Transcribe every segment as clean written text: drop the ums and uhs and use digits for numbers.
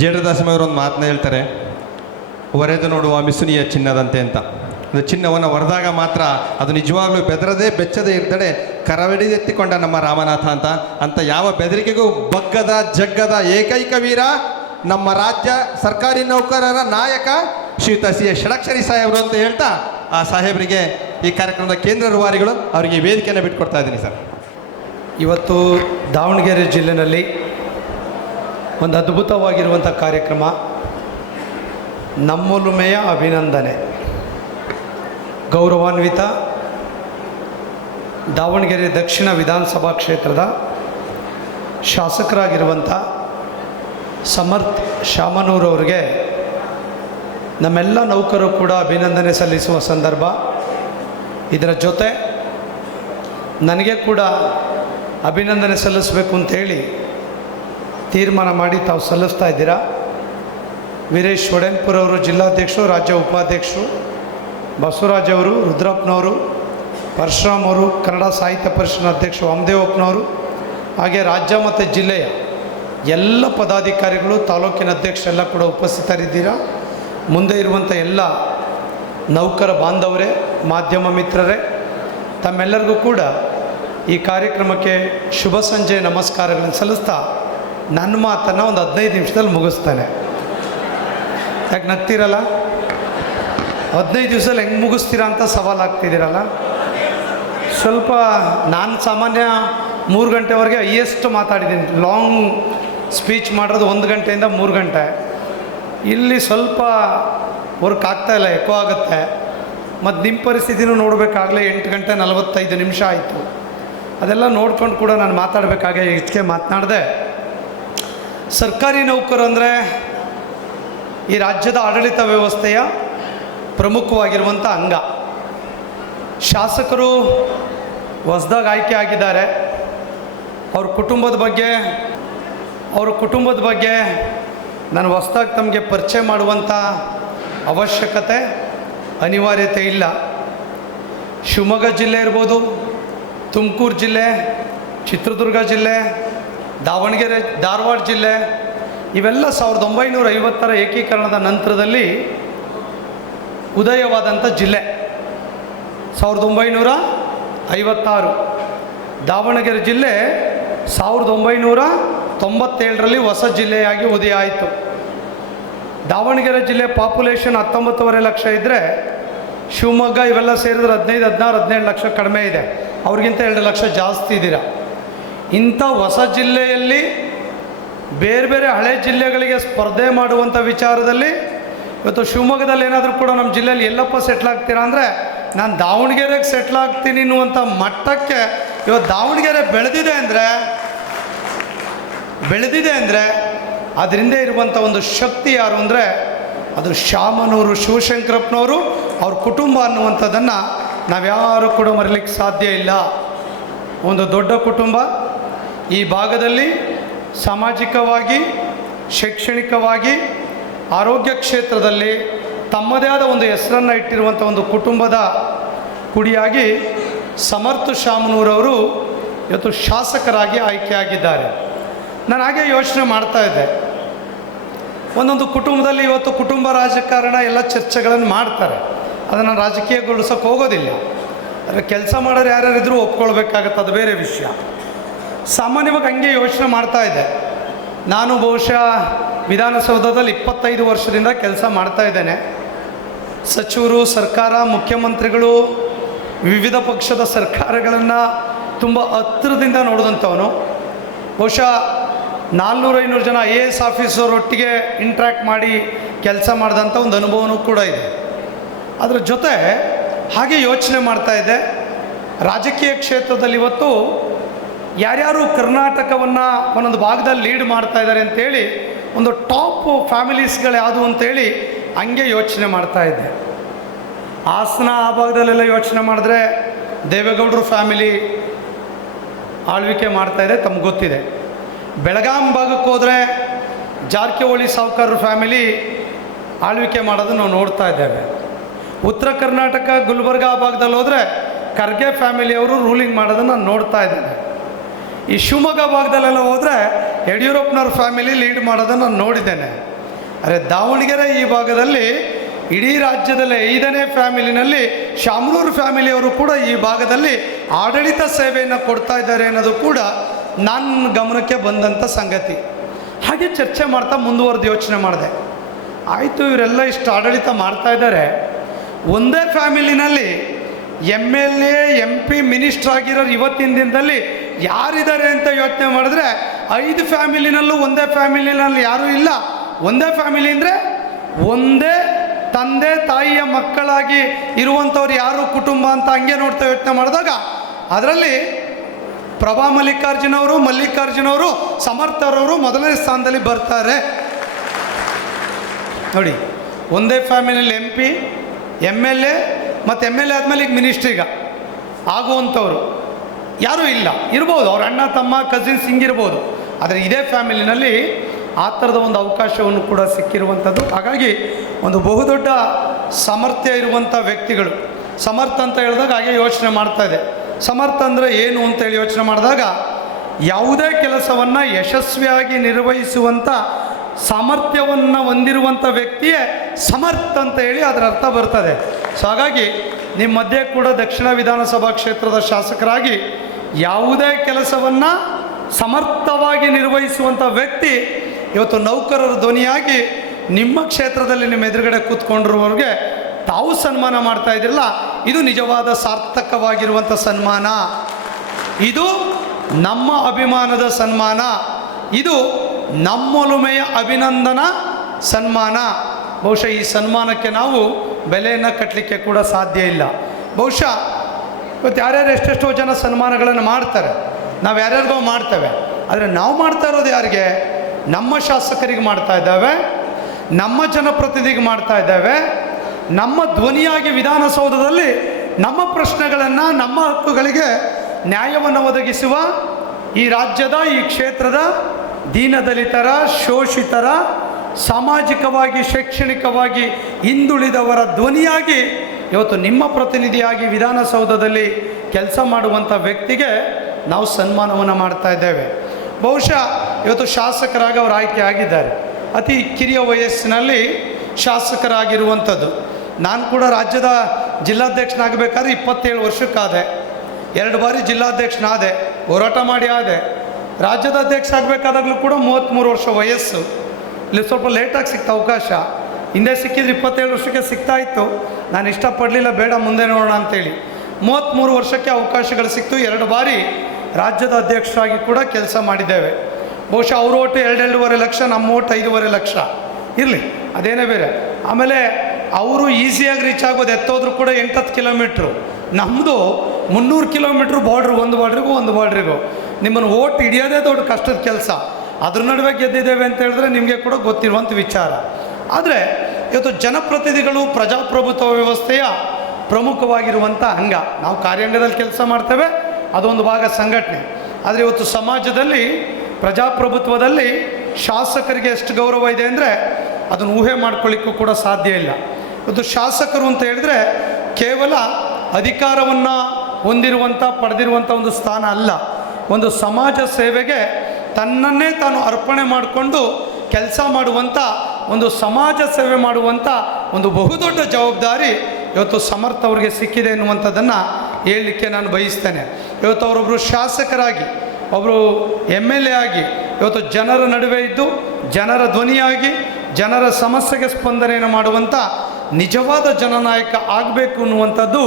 ಜೇಡದಾಸಮವರು ಒಂದು ಮಾತನ್ನ ಹೇಳ್ತಾರೆ, ಒರೆದು ನೋಡುವ ಮಿಸುನಿಯ ಚಿನ್ನದಂತೆ ಅಂತ. ಅದು ಚಿನ್ನವನ್ನು ಹೊರದಾಗ ಮಾತ್ರ ಅದು ನಿಜವಾಗ್ಲೂ ಬೆದರದೆ ಬೆಚ್ಚದೆ ಇರ್ತಡೆ ಕರವಡಿದೆತ್ತಿಕೊಂಡ ನಮ್ಮ ರಾಮನಾಥ ಅಂತ ಯಾವ ಬೆದರಿಕೆಗೂ ಬಗ್ಗದ ಜಗ್ಗದ ಏಕೈಕ ವೀರ ನಮ್ಮ ರಾಜ್ಯ ಸರ್ಕಾರಿ ನೌಕರರ ನಾಯಕ ಶ್ರೀಯುತ ಸಿ ಷಡಕ್ಷರಿ ಸಾಹೇಬರು ಅಂತ ಹೇಳ್ತಾ, ಆ ಸಾಹೇಬರಿಗೆ ಈ ಕಾರ್ಯಕ್ರಮದ ಕೇಂದ್ರ ರೂವಾರಿಗಳು ಅವರಿಗೆ ವೇದಿಕೆಯನ್ನು ಬಿಟ್ಕೊಡ್ತಾ ಇದ್ದೀನಿ ಸರ್. ಇವತ್ತು ದಾವಣಗೆರೆ ಜಿಲ್ಲೆಯಲ್ಲಿ ಒಂದು ಅದ್ಭುತವಾಗಿರುವಂಥ ಕಾರ್ಯಕ್ರಮ, ನಮ್ಮೊಲುಮೆಯ ಅಭಿನಂದನೆ. ಗೌರವಾನ್ವಿತ ದಾವಣಗೆರೆ ದಕ್ಷಿಣ ವಿಧಾನಸಭಾ ಕ್ಷೇತ್ರದ ಶಾಸಕರಾಗಿರುವಂಥ ಸಮರ್ಥ್ ಶಾಮನೂರವರಿಗೆ ನಮ್ಮೆಲ್ಲ ನೌಕರರು ಕೂಡ ಅಭಿನಂದನೆ ಸಲ್ಲಿಸುವ ಸಂದರ್ಭ. ಇದರ ಜೊತೆ ನನಗೆ ಕೂಡ ಅಭಿನಂದನೆ ಸಲ್ಲಿಸಬೇಕು ಅಂತೇಳಿ ತೀರ್ಮಾನ ಮಾಡಿ ತಾವು ಸಲ್ಲಿಸ್ತಾ ಇದ್ದೀರಾ. ವೀರೇಶ್ ಒಡೆನ್ಪುರವರು ಜಿಲ್ಲಾಧ್ಯಕ್ಷರು, ರಾಜ್ಯ ಉಪಾಧ್ಯಕ್ಷರು, ಬಸವರಾಜ್ ಅವರು, ರುದ್ರಪ್ಪನವರು, ಪರಶುರಾಮ್ ಅವರು, ಕನ್ನಡ ಸಾಹಿತ್ಯ ಪರಿಷತ್ನ ಅಧ್ಯಕ್ಷರು ವಾಮದೇವಪ್ಪನವರು, ಹಾಗೆ ರಾಜ್ಯ ಮತ್ತು ಜಿಲ್ಲೆಯ ಎಲ್ಲ ಪದಾಧಿಕಾರಿಗಳು, ತಾಲೂಕಿನ ಅಧ್ಯಕ್ಷರೆಲ್ಲ ಕೂಡ ಉಪಸ್ಥಿತರಿದ್ದೀರಾ. ಮುಂದೆ ಇರುವಂಥ ಎಲ್ಲ ನೌಕರ ಬಾಂಧವರೇ, ಮಾಧ್ಯಮ ಮಿತ್ರರೇ, ತಮ್ಮೆಲ್ಲರಿಗೂ ಕೂಡ ಈ ಕಾರ್ಯಕ್ರಮಕ್ಕೆ ಶುಭ ಸಂಜೆ ನಮಸ್ಕಾರಗಳನ್ನು ಸಲ್ಲಿಸ್ತಾ ನನ್ನ ಮಾತನ್ನು ಒಂದು 15 ನಿಮಿಷದಲ್ಲಿ ಮುಗಿಸ್ತಾನೆ. ಯಾಕೆ ನಗ್ತೀರಲ್ಲ? 15 ದಿವಸದಲ್ಲಿ ಹೆಂಗೆ ಮುಗಿಸ್ತೀರಾ ಅಂತ ಸವಾಲಾಗ್ತಿದ್ದೀರಲ್ಲ. ಸ್ವಲ್ಪ ನಾನು ಸಾಮಾನ್ಯ 3 ಗಂಟೆವರೆಗೆ ಹೈಯೆಸ್ಟ್ ಮಾತಾಡಿದ್ದೀನಿ. ಲಾಂಗ್ ಸ್ಪೀಚ್ ಮಾಡೋದು 1 ಗಂಟೆಯಿಂದ 3 ಗಂಟೆ. ಇಲ್ಲಿ ಸ್ವಲ್ಪ ವರ್ಕ್ ಆಗ್ತಾಯಿಲ್ಲ, ಎಕೋ ಆಗುತ್ತೆ. ಮತ್ತು ನಿಮ್ಮ ಪರಿಸ್ಥಿತಿನೂ ನೋಡಬೇಕಾಗಲೇ 8 ಗಂಟೆ 45 ನಿಮಿಷ ಆಯಿತು. ಅದೆಲ್ಲ ನೋಡ್ಕೊಂಡು ಕೂಡ ನಾನು ಮಾತಾಡಬೇಕಾಗೆ ಹೆಚ್ಚಿಗೆ ಮಾತನಾಡಿದೆ. ಸರ್ಕಾರಿ ನೌಕರು ಅಂದರೆ ಈ ರಾಜ್ಯದ ಆಡಳಿತ ವ್ಯವಸ್ಥೆಯ ಪ್ರಮುಖವಾಗಿರುವಂಥ ಅಂಗ. ಶಾಸಕರು ಹೊಸದಾಗಿ ಆಯ್ಕೆ ಆಗಿದ್ದಾರೆ. ಅವ್ರ ಕುಟುಂಬದ ಬಗ್ಗೆ ನಾನು ಹೊಸದಾಗಿ ತಮಗೆ ಪರಿಚಯ ಮಾಡುವಂಥ ಅವಶ್ಯಕತೆ ಅನಿವಾರ್ಯತೆ ಇಲ್ಲ. ಶಿವಮೊಗ್ಗ ಜಿಲ್ಲೆ ಇರ್ಬೋದು, ತುಮಕೂರು ಜಿಲ್ಲೆ, ಚಿತ್ರದುರ್ಗ ಜಿಲ್ಲೆ, ದಾವಣಗೆರೆ, ಧಾರವಾಡ ಜಿಲ್ಲೆ, ಇವೆಲ್ಲ 1950ರ ಏಕೀಕರಣದ ನಂತರದಲ್ಲಿ ಉದಯವಾದಂಥ ಜಿಲ್ಲೆ. 1956. ದಾವಣಗೆರೆ ಜಿಲ್ಲೆ 1997ರಲ್ಲಿ ಹೊಸ ಜಿಲ್ಲೆಯಾಗಿ ಉದಯ ಆಯಿತು. ದಾವಣಗೆರೆ ಜಿಲ್ಲೆ ಪಾಪ್ಯುಲೇಷನ್ 19.5 ಲಕ್ಷ ಇದ್ದರೆ, ಶಿವಮೊಗ್ಗ ಇವೆಲ್ಲ ಸೇರಿದ್ರೆ 15, 16, 17 ಲಕ್ಷ ಕಡಿಮೆ ಇದೆ. ಅವ್ರಿಗಿಂತ 2 ಲಕ್ಷ ಜಾಸ್ತಿ ಇದ್ದೀರಾ. ಇಂಥ ಹೊಸ ಜಿಲ್ಲೆಯಲ್ಲಿ ಬೇರೆ ಬೇರೆ ಹಳೆ ಜಿಲ್ಲೆಗಳಿಗೆ ಸ್ಪರ್ಧೆ ಮಾಡುವಂಥ ವಿಚಾರದಲ್ಲಿ ಇವತ್ತು ಶಿವಮೊಗ್ಗದಲ್ಲಿ ಏನಾದರೂ ಕೂಡ ನಮ್ಮ ಜಿಲ್ಲೆಯಲ್ಲಿ ಎಲ್ಲಪ್ಪ ಸೆಟ್ಲ್ ಆಗ್ತೀರಾ ಅಂದರೆ, ನಾನು ದಾವಣಗೆರೆಗೆ ಸೆಟ್ಲ್ ಆಗ್ತೀನಿ ಅನ್ನುವಂಥ ಮಟ್ಟಕ್ಕೆ ಇವತ್ತು ದಾವಣಗೆರೆ ಬೆಳೆದಿದೆ ಅಂದರೆ ಅದರಿಂದ ಇರುವಂಥ ಒಂದು ಶಕ್ತಿ ಯಾರು ಅಂದರೆ ಅದು ಶಾಮನೂರು ಶಿವಶಂಕರಪ್ಪನವರು, ಅವ್ರ ಕುಟುಂಬ ಅನ್ನುವಂಥದ್ದನ್ನು ನಾವ್ಯಾರೂ ಕೂಡ ಮರೀಲಿಕ್ಕೆ ಸಾಧ್ಯ ಇಲ್ಲ. ಒಂದು ದೊಡ್ಡ ಕುಟುಂಬ. ಈ ಭಾಗದಲ್ಲಿ ಸಾಮಾಜಿಕವಾಗಿ, ಶೈಕ್ಷಣಿಕವಾಗಿ, ಆರೋಗ್ಯ ಕ್ಷೇತ್ರದಲ್ಲಿ ತಮ್ಮದೇ ಆದ ಒಂದು ಹೆಸರನ್ನು ಇಟ್ಟಿರುವಂಥ ಒಂದು ಕುಟುಂಬದ ಕುಡಿಯಾಗಿ ಸಮರ್ಥ್ ಶಾಮನೂರವರು ಇವತ್ತು ಶಾಸಕರಾಗಿ ಆಯ್ಕೆಯಾಗಿದ್ದಾರೆ. ನಾನು ಹಾಗೆ ಯೋಚನೆ ಮಾಡ್ತಾಯಿದ್ದೆ, ಒಂದೊಂದು ಕುಟುಂಬದಲ್ಲಿ ಇವತ್ತು ಕುಟುಂಬ ರಾಜಕಾರಣ ಎಲ್ಲ ಚರ್ಚೆಗಳನ್ನು ಮಾಡ್ತಾರೆ. ಅದನ್ನು ರಾಜಕೀಯಗೊಳಿಸೋಕೆ ಹೋಗೋದಿಲ್ಲ. ಆದರೆ ಕೆಲಸ ಮಾಡೋರು ಯಾರ್ಯಾರಿದ್ರೂ ಒಪ್ಕೊಳ್ಬೇಕಾಗತ್ತೆ, ಅದು ಬೇರೆ ವಿಷಯ. ಸಾಮಾನ್ಯವಾಗಿ ಹಂಗೆ ಯೋಚನೆ ಮಾಡ್ತಾಯಿದ್ದೆ. ನಾನು ಬಹುಶಃ ವಿಧಾನಸೌಧದಲ್ಲಿ 25 ವರ್ಷದಿಂದ ಕೆಲಸ ಮಾಡ್ತಾಯಿದ್ದೇನೆ. ಸಚಿವರು, ಸರ್ಕಾರ, ಮುಖ್ಯಮಂತ್ರಿಗಳು, ವಿವಿಧ ಪಕ್ಷದ ಸರ್ಕಾರಗಳನ್ನು ತುಂಬ ಹತ್ತಿರದಿಂದ ನೋಡಿದಂಥವನು. ಬಹುಶಃ 400-500 ಜನ IAS ಆಫೀಸರೊಟ್ಟಿಗೆ ಇಂಟ್ರ್ಯಾಕ್ಟ್ ಮಾಡಿ ಕೆಲಸ ಮಾಡಿದಂಥ ಒಂದು ಅನುಭವನೂ ಕೂಡ ಇದೆ. ಅದರ ಜೊತೆ ಹಾಗೆ ಯೋಚನೆ ಮಾಡ್ತಾಯಿದ್ದೆ, ರಾಜಕೀಯ ಕ್ಷೇತ್ರದಲ್ಲಿ ಇವತ್ತು ಯಾರ್ಯಾರು ಕರ್ನಾಟಕವನ್ನು ಒಂದೊಂದು ಭಾಗದಲ್ಲಿ ಲೀಡ್ ಮಾಡ್ತಾ ಇದ್ದಾರೆ ಅಂತೇಳಿ ಒಂದು ಟಾಪ್ ಫ್ಯಾಮಿಲೀಸ್ಗಳು ಯಾವುದು ಅಂತೇಳಿ ಹಂಗೆ ಯೋಚನೆ ಮಾಡ್ತಾಯಿದ್ದೆ. ಹಾಸನ ಆ ಭಾಗದಲ್ಲೆಲ್ಲ ಯೋಚನೆ ಮಾಡಿದ್ರೆ ದೇವೇಗೌಡರು ಫ್ಯಾಮಿಲಿ ಆಳ್ವಿಕೆ ಮಾಡ್ತಾಯಿದೆ, ತಮ್ಗೆ ಗೊತ್ತಿದೆ. ಬೆಳಗಾಂ ಭಾಗಕ್ಕೆ ಹೋದರೆ ಜಾರಕಿಹೊಳಿ ಸಾವ್ಕಾರರ ಫ್ಯಾಮಿಲಿ ಆಳ್ವಿಕೆ ಮಾಡೋದನ್ನು ನಾವು ನೋಡ್ತಾ ಇದ್ದೇವೆ. ಉತ್ತರ ಕರ್ನಾಟಕ ಗುಲ್ಬರ್ಗಾ ಭಾಗದಲ್ಲಿ ಹೋದರೆ ಖರ್ಗೆ ಫ್ಯಾಮಿಲಿಯವರು ರೂಲಿಂಗ್ ಮಾಡೋದನ್ನು ನಾನು ನೋಡ್ತಾ ಇದ್ದೇನೆ. ಈ ಶಿವಮೊಗ್ಗ ಭಾಗದಲ್ಲೆಲ್ಲ ಹೋದರೆ ಯಡಿಯೂರಪ್ಪನವ್ರ ಫ್ಯಾಮಿಲಿ ಲೀಡ್ ಮಾಡೋದನ್ನು ನಾನು ನೋಡಿದ್ದೇನೆ. ಆದರೆ ದಾವಣಗೆರೆ ಈ ಭಾಗದಲ್ಲಿ ಇಡೀ ರಾಜ್ಯದಲ್ಲೇ 5ನೇ ಫ್ಯಾಮಿಲಿನಲ್ಲಿ ಶಾಮನೂರು ಫ್ಯಾಮಿಲಿಯವರು ಕೂಡ ಈ ಭಾಗದಲ್ಲಿ ಆಡಳಿತ ಸೇವೆಯನ್ನು ಕೊಡ್ತಾ ಇದ್ದಾರೆ ಅನ್ನೋದು ಕೂಡ ನನ್ನ ಗಮನಕ್ಕೆ ಬಂದಂಥ ಸಂಗತಿ. ಹಾಗೆ ಚರ್ಚೆ ಮಾಡ್ತಾ ಮುಂದುವರೆದು ಯೋಚನೆ ಮಾಡಿದೆ. ಆಯಿತು, ಇವರೆಲ್ಲ ಇಷ್ಟು ಆಡಳಿತ ಮಾಡ್ತಾ ಇದ್ದಾರೆ, ಒಂದೇ ಫ್ಯಾಮಿಲಿನಲ್ಲಿ MLA MP ಮಿನಿಸ್ಟರ್ ಆಗಿರೋರು ಇವತ್ತಿನ ದಿನದಲ್ಲಿ ಯಾರಿದ್ದಾರೆ ಅಂತ ಯೋಚನೆ ಮಾಡಿದ್ರೆ 5 ಫ್ಯಾಮಿಲಿನಲ್ಲೂ ಒಂದೇ ಫ್ಯಾಮಿಲಿನಲ್ಲಿ ಯಾರೂ ಇಲ್ಲ. ಒಂದೇ ಫ್ಯಾಮಿಲಿ ಅಂದರೆ ಒಂದೇ ತಂದೆ ತಾಯಿಯ ಮಕ್ಕಳಾಗಿ ಇರುವಂಥವ್ರು ಯಾರು ಕುಟುಂಬ ಅಂತ ಹಂಗೆ ನೋಡ್ತಾ ಯೋಚನೆ ಮಾಡಿದಾಗ ಅದರಲ್ಲಿ ಪ್ರಭಾ ಮಲ್ಲಿಕಾರ್ಜುನವರು ಸಮರ್ಥರವರು ಮೊದಲನೇ ಸ್ಥಾನದಲ್ಲಿ ಬರ್ತಾರೆ. ನೋಡಿ, ಒಂದೇ ಫ್ಯಾಮಿಲಿಯಲ್ಲಿ MP MLA ಮತ್ತು MLA ಆದಮೇಲೆ ಈಗ ಮಿನಿಸ್ಟ್ರಿಗೆ ಆಗುವಂಥವ್ರು ಯಾರೂ ಇಲ್ಲ. ಇರ್ಬೋದು, ಅವ್ರ ಅಣ್ಣ ತಮ್ಮ ಕಸಿನ್ಸ್ ಹಿಂಗಿರ್ಬೋದು. ಆದರೆ ಇದೇ ಫ್ಯಾಮಿಲಿನಲ್ಲಿ ಆ ಥರದ ಒಂದು ಅವಕಾಶವನ್ನು ಕೂಡ ಸಿಕ್ಕಿರುವಂಥದ್ದು. ಹಾಗಾಗಿ ಒಂದು ಬಹುದೊಡ್ಡ ಸಾಮರ್ಥ್ಯ ಇರುವಂಥ ವ್ಯಕ್ತಿಗಳು. ಸಮರ್ಥ ಅಂತ ಹೇಳಿದಾಗ ಹಾಗೆ ಯೋಚನೆ ಮಾಡ್ತಾ ಇದೆ. ಸಮರ್ಥ ಅಂದರೆ ಏನು ಅಂತೇಳಿ ಯೋಚನೆ ಮಾಡಿದಾಗ ಯಾವುದೇ ಕೆಲಸವನ್ನು ಯಶಸ್ವಿಯಾಗಿ ನಿರ್ವಹಿಸುವಂಥ ಸಾಮರ್ಥ್ಯವನ್ನು ಹೊಂದಿರುವಂಥ ವ್ಯಕ್ತಿಯೇ ಸಮರ್ಥ ಅಂತ ಹೇಳಿ ಅದರ ಅರ್ಥ ಬರ್ತದೆ. ಸೊ ಹಾಗಾಗಿ ನಿಮ್ಮ ಮಧ್ಯೆ ಕೂಡ ದಕ್ಷಿಣ ವಿಧಾನಸಭಾ ಕ್ಷೇತ್ರದ ಶಾಸಕರಾಗಿ ಯಾವುದೇ ಕೆಲಸವನ್ನು ಸಮರ್ಥವಾಗಿ ನಿರ್ವಹಿಸುವಂಥ ವ್ಯಕ್ತಿ ಇವತ್ತು ನೌಕರರ ಧ್ವನಿಯಾಗಿ ನಿಮ್ಮ ಕ್ಷೇತ್ರದಲ್ಲಿ ನಿಮ್ಮ ಎದುರುಗಡೆ ಕೂತ್ಕೊಂಡಿರುವವ್ರಿಗೆ ತಾವು ಸನ್ಮಾನ ಮಾಡ್ತಾ ಇದ್ದಿರಲ್ಲ, ಇದು ನಿಜವಾದ ಸಾರ್ಥಕವಾಗಿರುವಂಥ ಸನ್ಮಾನ. ಇದು ನಮ್ಮ ಅಭಿಮಾನದ ಸನ್ಮಾನ. ಇದು ನಮ್ಮೊಲುಮೆಯ ಅಭಿನಂದನಾ ಸನ್ಮಾನ. ಬಹುಶಃ ಈ ಸನ್ಮಾನಕ್ಕೆ ನಾವು ಬೆಲೆಯನ್ನು ಕಟ್ಟಲಿಕ್ಕೆ ಕೂಡ ಸಾಧ್ಯ ಇಲ್ಲ. ಬಹುಶಃ ಇವತ್ತು ಯಾರ್ಯಾರು ಎಷ್ಟೆಷ್ಟೋ ಜನ ಸನ್ಮಾನಗಳನ್ನು ಮಾಡ್ತಾರೆ, ನಾವು ಯಾರ್ಯಾರಿಗೋ ಮಾಡ್ತೇವೆ. ಆದರೆ ನಾವು ಮಾಡ್ತಾ ಇರೋದು ಯಾರಿಗೆ? ನಮ್ಮ ಶಾಸಕರಿಗೆ ಮಾಡ್ತಾ ಇದ್ದಾವೆ, ನಮ್ಮ ಜನಪ್ರತಿನಿಧಿಗೆ ಮಾಡ್ತಾ ಇದ್ದಾವೆ. ನಮ್ಮ ಧ್ವನಿಯಾಗಿ ವಿಧಾನಸೌಧದಲ್ಲಿ ನಮ್ಮ ಪ್ರಶ್ನೆಗಳನ್ನು, ನಮ್ಮ ಹಕ್ಕುಗಳಿಗೆ ನ್ಯಾಯವನ್ನು ಒದಗಿಸುವ ಈ ರಾಜ್ಯದ, ಈ ಕ್ಷೇತ್ರದ ದೀನದಲಿತರ, ಶೋಷಿತರ, ಸಾಮಾಜಿಕವಾಗಿ ಶೈಕ್ಷಣಿಕವಾಗಿ ಹಿಂದುಳಿದವರ ಧ್ವನಿಯಾಗಿ ಇವತ್ತು ನಿಮ್ಮ ಪ್ರತಿನಿಧಿಯಾಗಿ ವಿಧಾನಸೌಧದಲ್ಲಿ ಕೆಲಸ ಮಾಡುವಂಥ ವ್ಯಕ್ತಿಗೆ ನಾವು ಸನ್ಮಾನವನ್ನು ಮಾಡ್ತಾ ಇದ್ದೇವೆ. ಬಹುಶಃ ಇವತ್ತು ಶಾಸಕರಾಗಿ ಅವರು ಆಯ್ಕೆ ಆಗಿದ್ದಾರೆ. ಅತಿ ಕಿರಿಯ ವಯಸ್ಸಿನಲ್ಲಿ ಶಾಸಕರಾಗಿರುವಂಥದ್ದು. ನಾನು ಕೂಡ ರಾಜ್ಯದ ಜಿಲ್ಲಾಧ್ಯಕ್ಷನಾಗಬೇಕಾದ್ರೆ 27 ವರ್ಷಕ್ಕಾದೆ. 2 ಬಾರಿ ಜಿಲ್ಲಾಧ್ಯಕ್ಷನಾದೆ, ಹೋರಾಟ ಮಾಡಿ ಆದೆ. ರಾಜ್ಯದ ಅಧ್ಯಕ್ಷ ಆಗಬೇಕಾದಾಗಲೂ ಕೂಡ 33 ವರ್ಷ ವಯಸ್ಸು. ಇಲ್ಲಿ ಸ್ವಲ್ಪ ಲೇಟಾಗಿ ಸಿಕ್ತ ಅವಕಾಶ. ಹಿಂದೆ ಸಿಕ್ಕಿದ್ರೆ 27 ವರ್ಷಕ್ಕೆ ಸಿಗ್ತಾ ಇತ್ತು. ನಾನು ಇಷ್ಟಪಡಲಿಲ್ಲ, ಬೇಡ ಮುಂದೆ ನೋಡೋಣ ಅಂತೇಳಿ 33 ವರ್ಷಕ್ಕೆ ಅವಕಾಶಗಳು ಸಿಕ್ತು. 2 ಬಾರಿ ರಾಜ್ಯದ ಅಧ್ಯಕ್ಷರಾಗಿ ಕೂಡ ಕೆಲಸ ಮಾಡಿದ್ದೇವೆ. ಬಹುಶಃ ಅವ್ರ ಓಟು 2.5 ಲಕ್ಷ, ನಮ್ಮ ಓಟು 5.5 ಲಕ್ಷ ಇರಲಿ, ಅದೇನೇ ಬೇರೆ. ಆಮೇಲೆ ಅವರು ಈಸಿಯಾಗಿ ರೀಚ್ ಆಗೋದು ಎತ್ತೋದ್ರೂ ಕೂಡ 8-10 ಕಿಲೋಮೀಟ್ರು. ನಮ್ಮದು 300 ಕಿಲೋಮೀಟ್ರ್ ಬಾರ್ಡ್ರು, ಒಂದು ಬಾರ್ಡ್ರಿಗೂ. ನಿಮ್ಮನ್ನು ಓಟ್ ಹಿಡಿಯೋದೇ ದೊಡ್ಡ ಕಷ್ಟದ ಕೆಲಸ. ಅದ್ರ ನಡುವೆ ಗೆದ್ದಿದ್ದೇವೆ ಅಂತ ಹೇಳಿದ್ರೆ ನಿಮಗೆ ಕೂಡ ಗೊತ್ತಿರುವಂಥ ವಿಚಾರ. ಆದರೆ ಇವತ್ತು ಜನಪ್ರತಿನಿಧಿಗಳು ಪ್ರಜಾಪ್ರಭುತ್ವ ವ್ಯವಸ್ಥೆಯ ಪ್ರಮುಖವಾಗಿರುವಂಥ ಅಂಗ. ನಾವು ಕಾರ್ಯಾಂಗದಲ್ಲಿ ಕೆಲಸ ಮಾಡ್ತೇವೆ, ಅದೊಂದು ಭಾಗ ಸಂಘಟನೆ. ಆದರೆ ಇವತ್ತು ಸಮಾಜದಲ್ಲಿ, ಪ್ರಜಾಪ್ರಭುತ್ವದಲ್ಲಿ ಶಾಸಕರಿಗೆ ಎಷ್ಟು ಗೌರವ ಇದೆ ಅಂದರೆ ಅದನ್ನು ಊಹೆ ಮಾಡ್ಕೊಳ್ಳಿಕ್ಕೂ ಕೂಡ ಸಾಧ್ಯ ಇಲ್ಲ. ಇವತ್ತು ಶಾಸಕರು ಅಂತ ಹೇಳಿದ್ರೆ ಕೇವಲ ಅಧಿಕಾರವನ್ನು ಪಡೆದಿರುವಂಥ ಒಂದು ಸ್ಥಾನ ಅಲ್ಲ. ಒಂದು ಸಮಾಜ ಸೇವೆಗೆ ತನ್ನನ್ನೇ ತಾನು ಅರ್ಪಣೆ ಮಾಡಿಕೊಂಡು ಕೆಲಸ ಮಾಡುವಂಥ, ಒಂದು ಸಮಾಜ ಸೇವೆ ಮಾಡುವಂಥ ಒಂದು ಬಹುದೊಡ್ಡ ಜವಾಬ್ದಾರಿ ಇವತ್ತು ಸಮರ್ಥ ಅವರಿಗೆ ಸಿಕ್ಕಿದೆ ಎನ್ನುವಂಥದ್ದನ್ನು ಹೇಳಲಿಕ್ಕೆ ನಾನು ಬಯಸ್ತೇನೆ. ಇವತ್ತು ಅವರೊಬ್ಬರು ಶಾಸಕರಾಗಿ, ಒಬ್ಬರು MLA ಆಗಿ ಇವತ್ತು ಜನರ ನಡುವೆ ಇದ್ದು ಜನರ ಧ್ವನಿಯಾಗಿ ಜನರ ಸಮಸ್ಯೆಗೆ ಸ್ಪಂದನೆಯನ್ನು ಮಾಡುವಂಥ ನಿಜವಾದ ಜನನಾಯಕ ಆಗಬೇಕು ಅನ್ನುವಂಥದ್ದು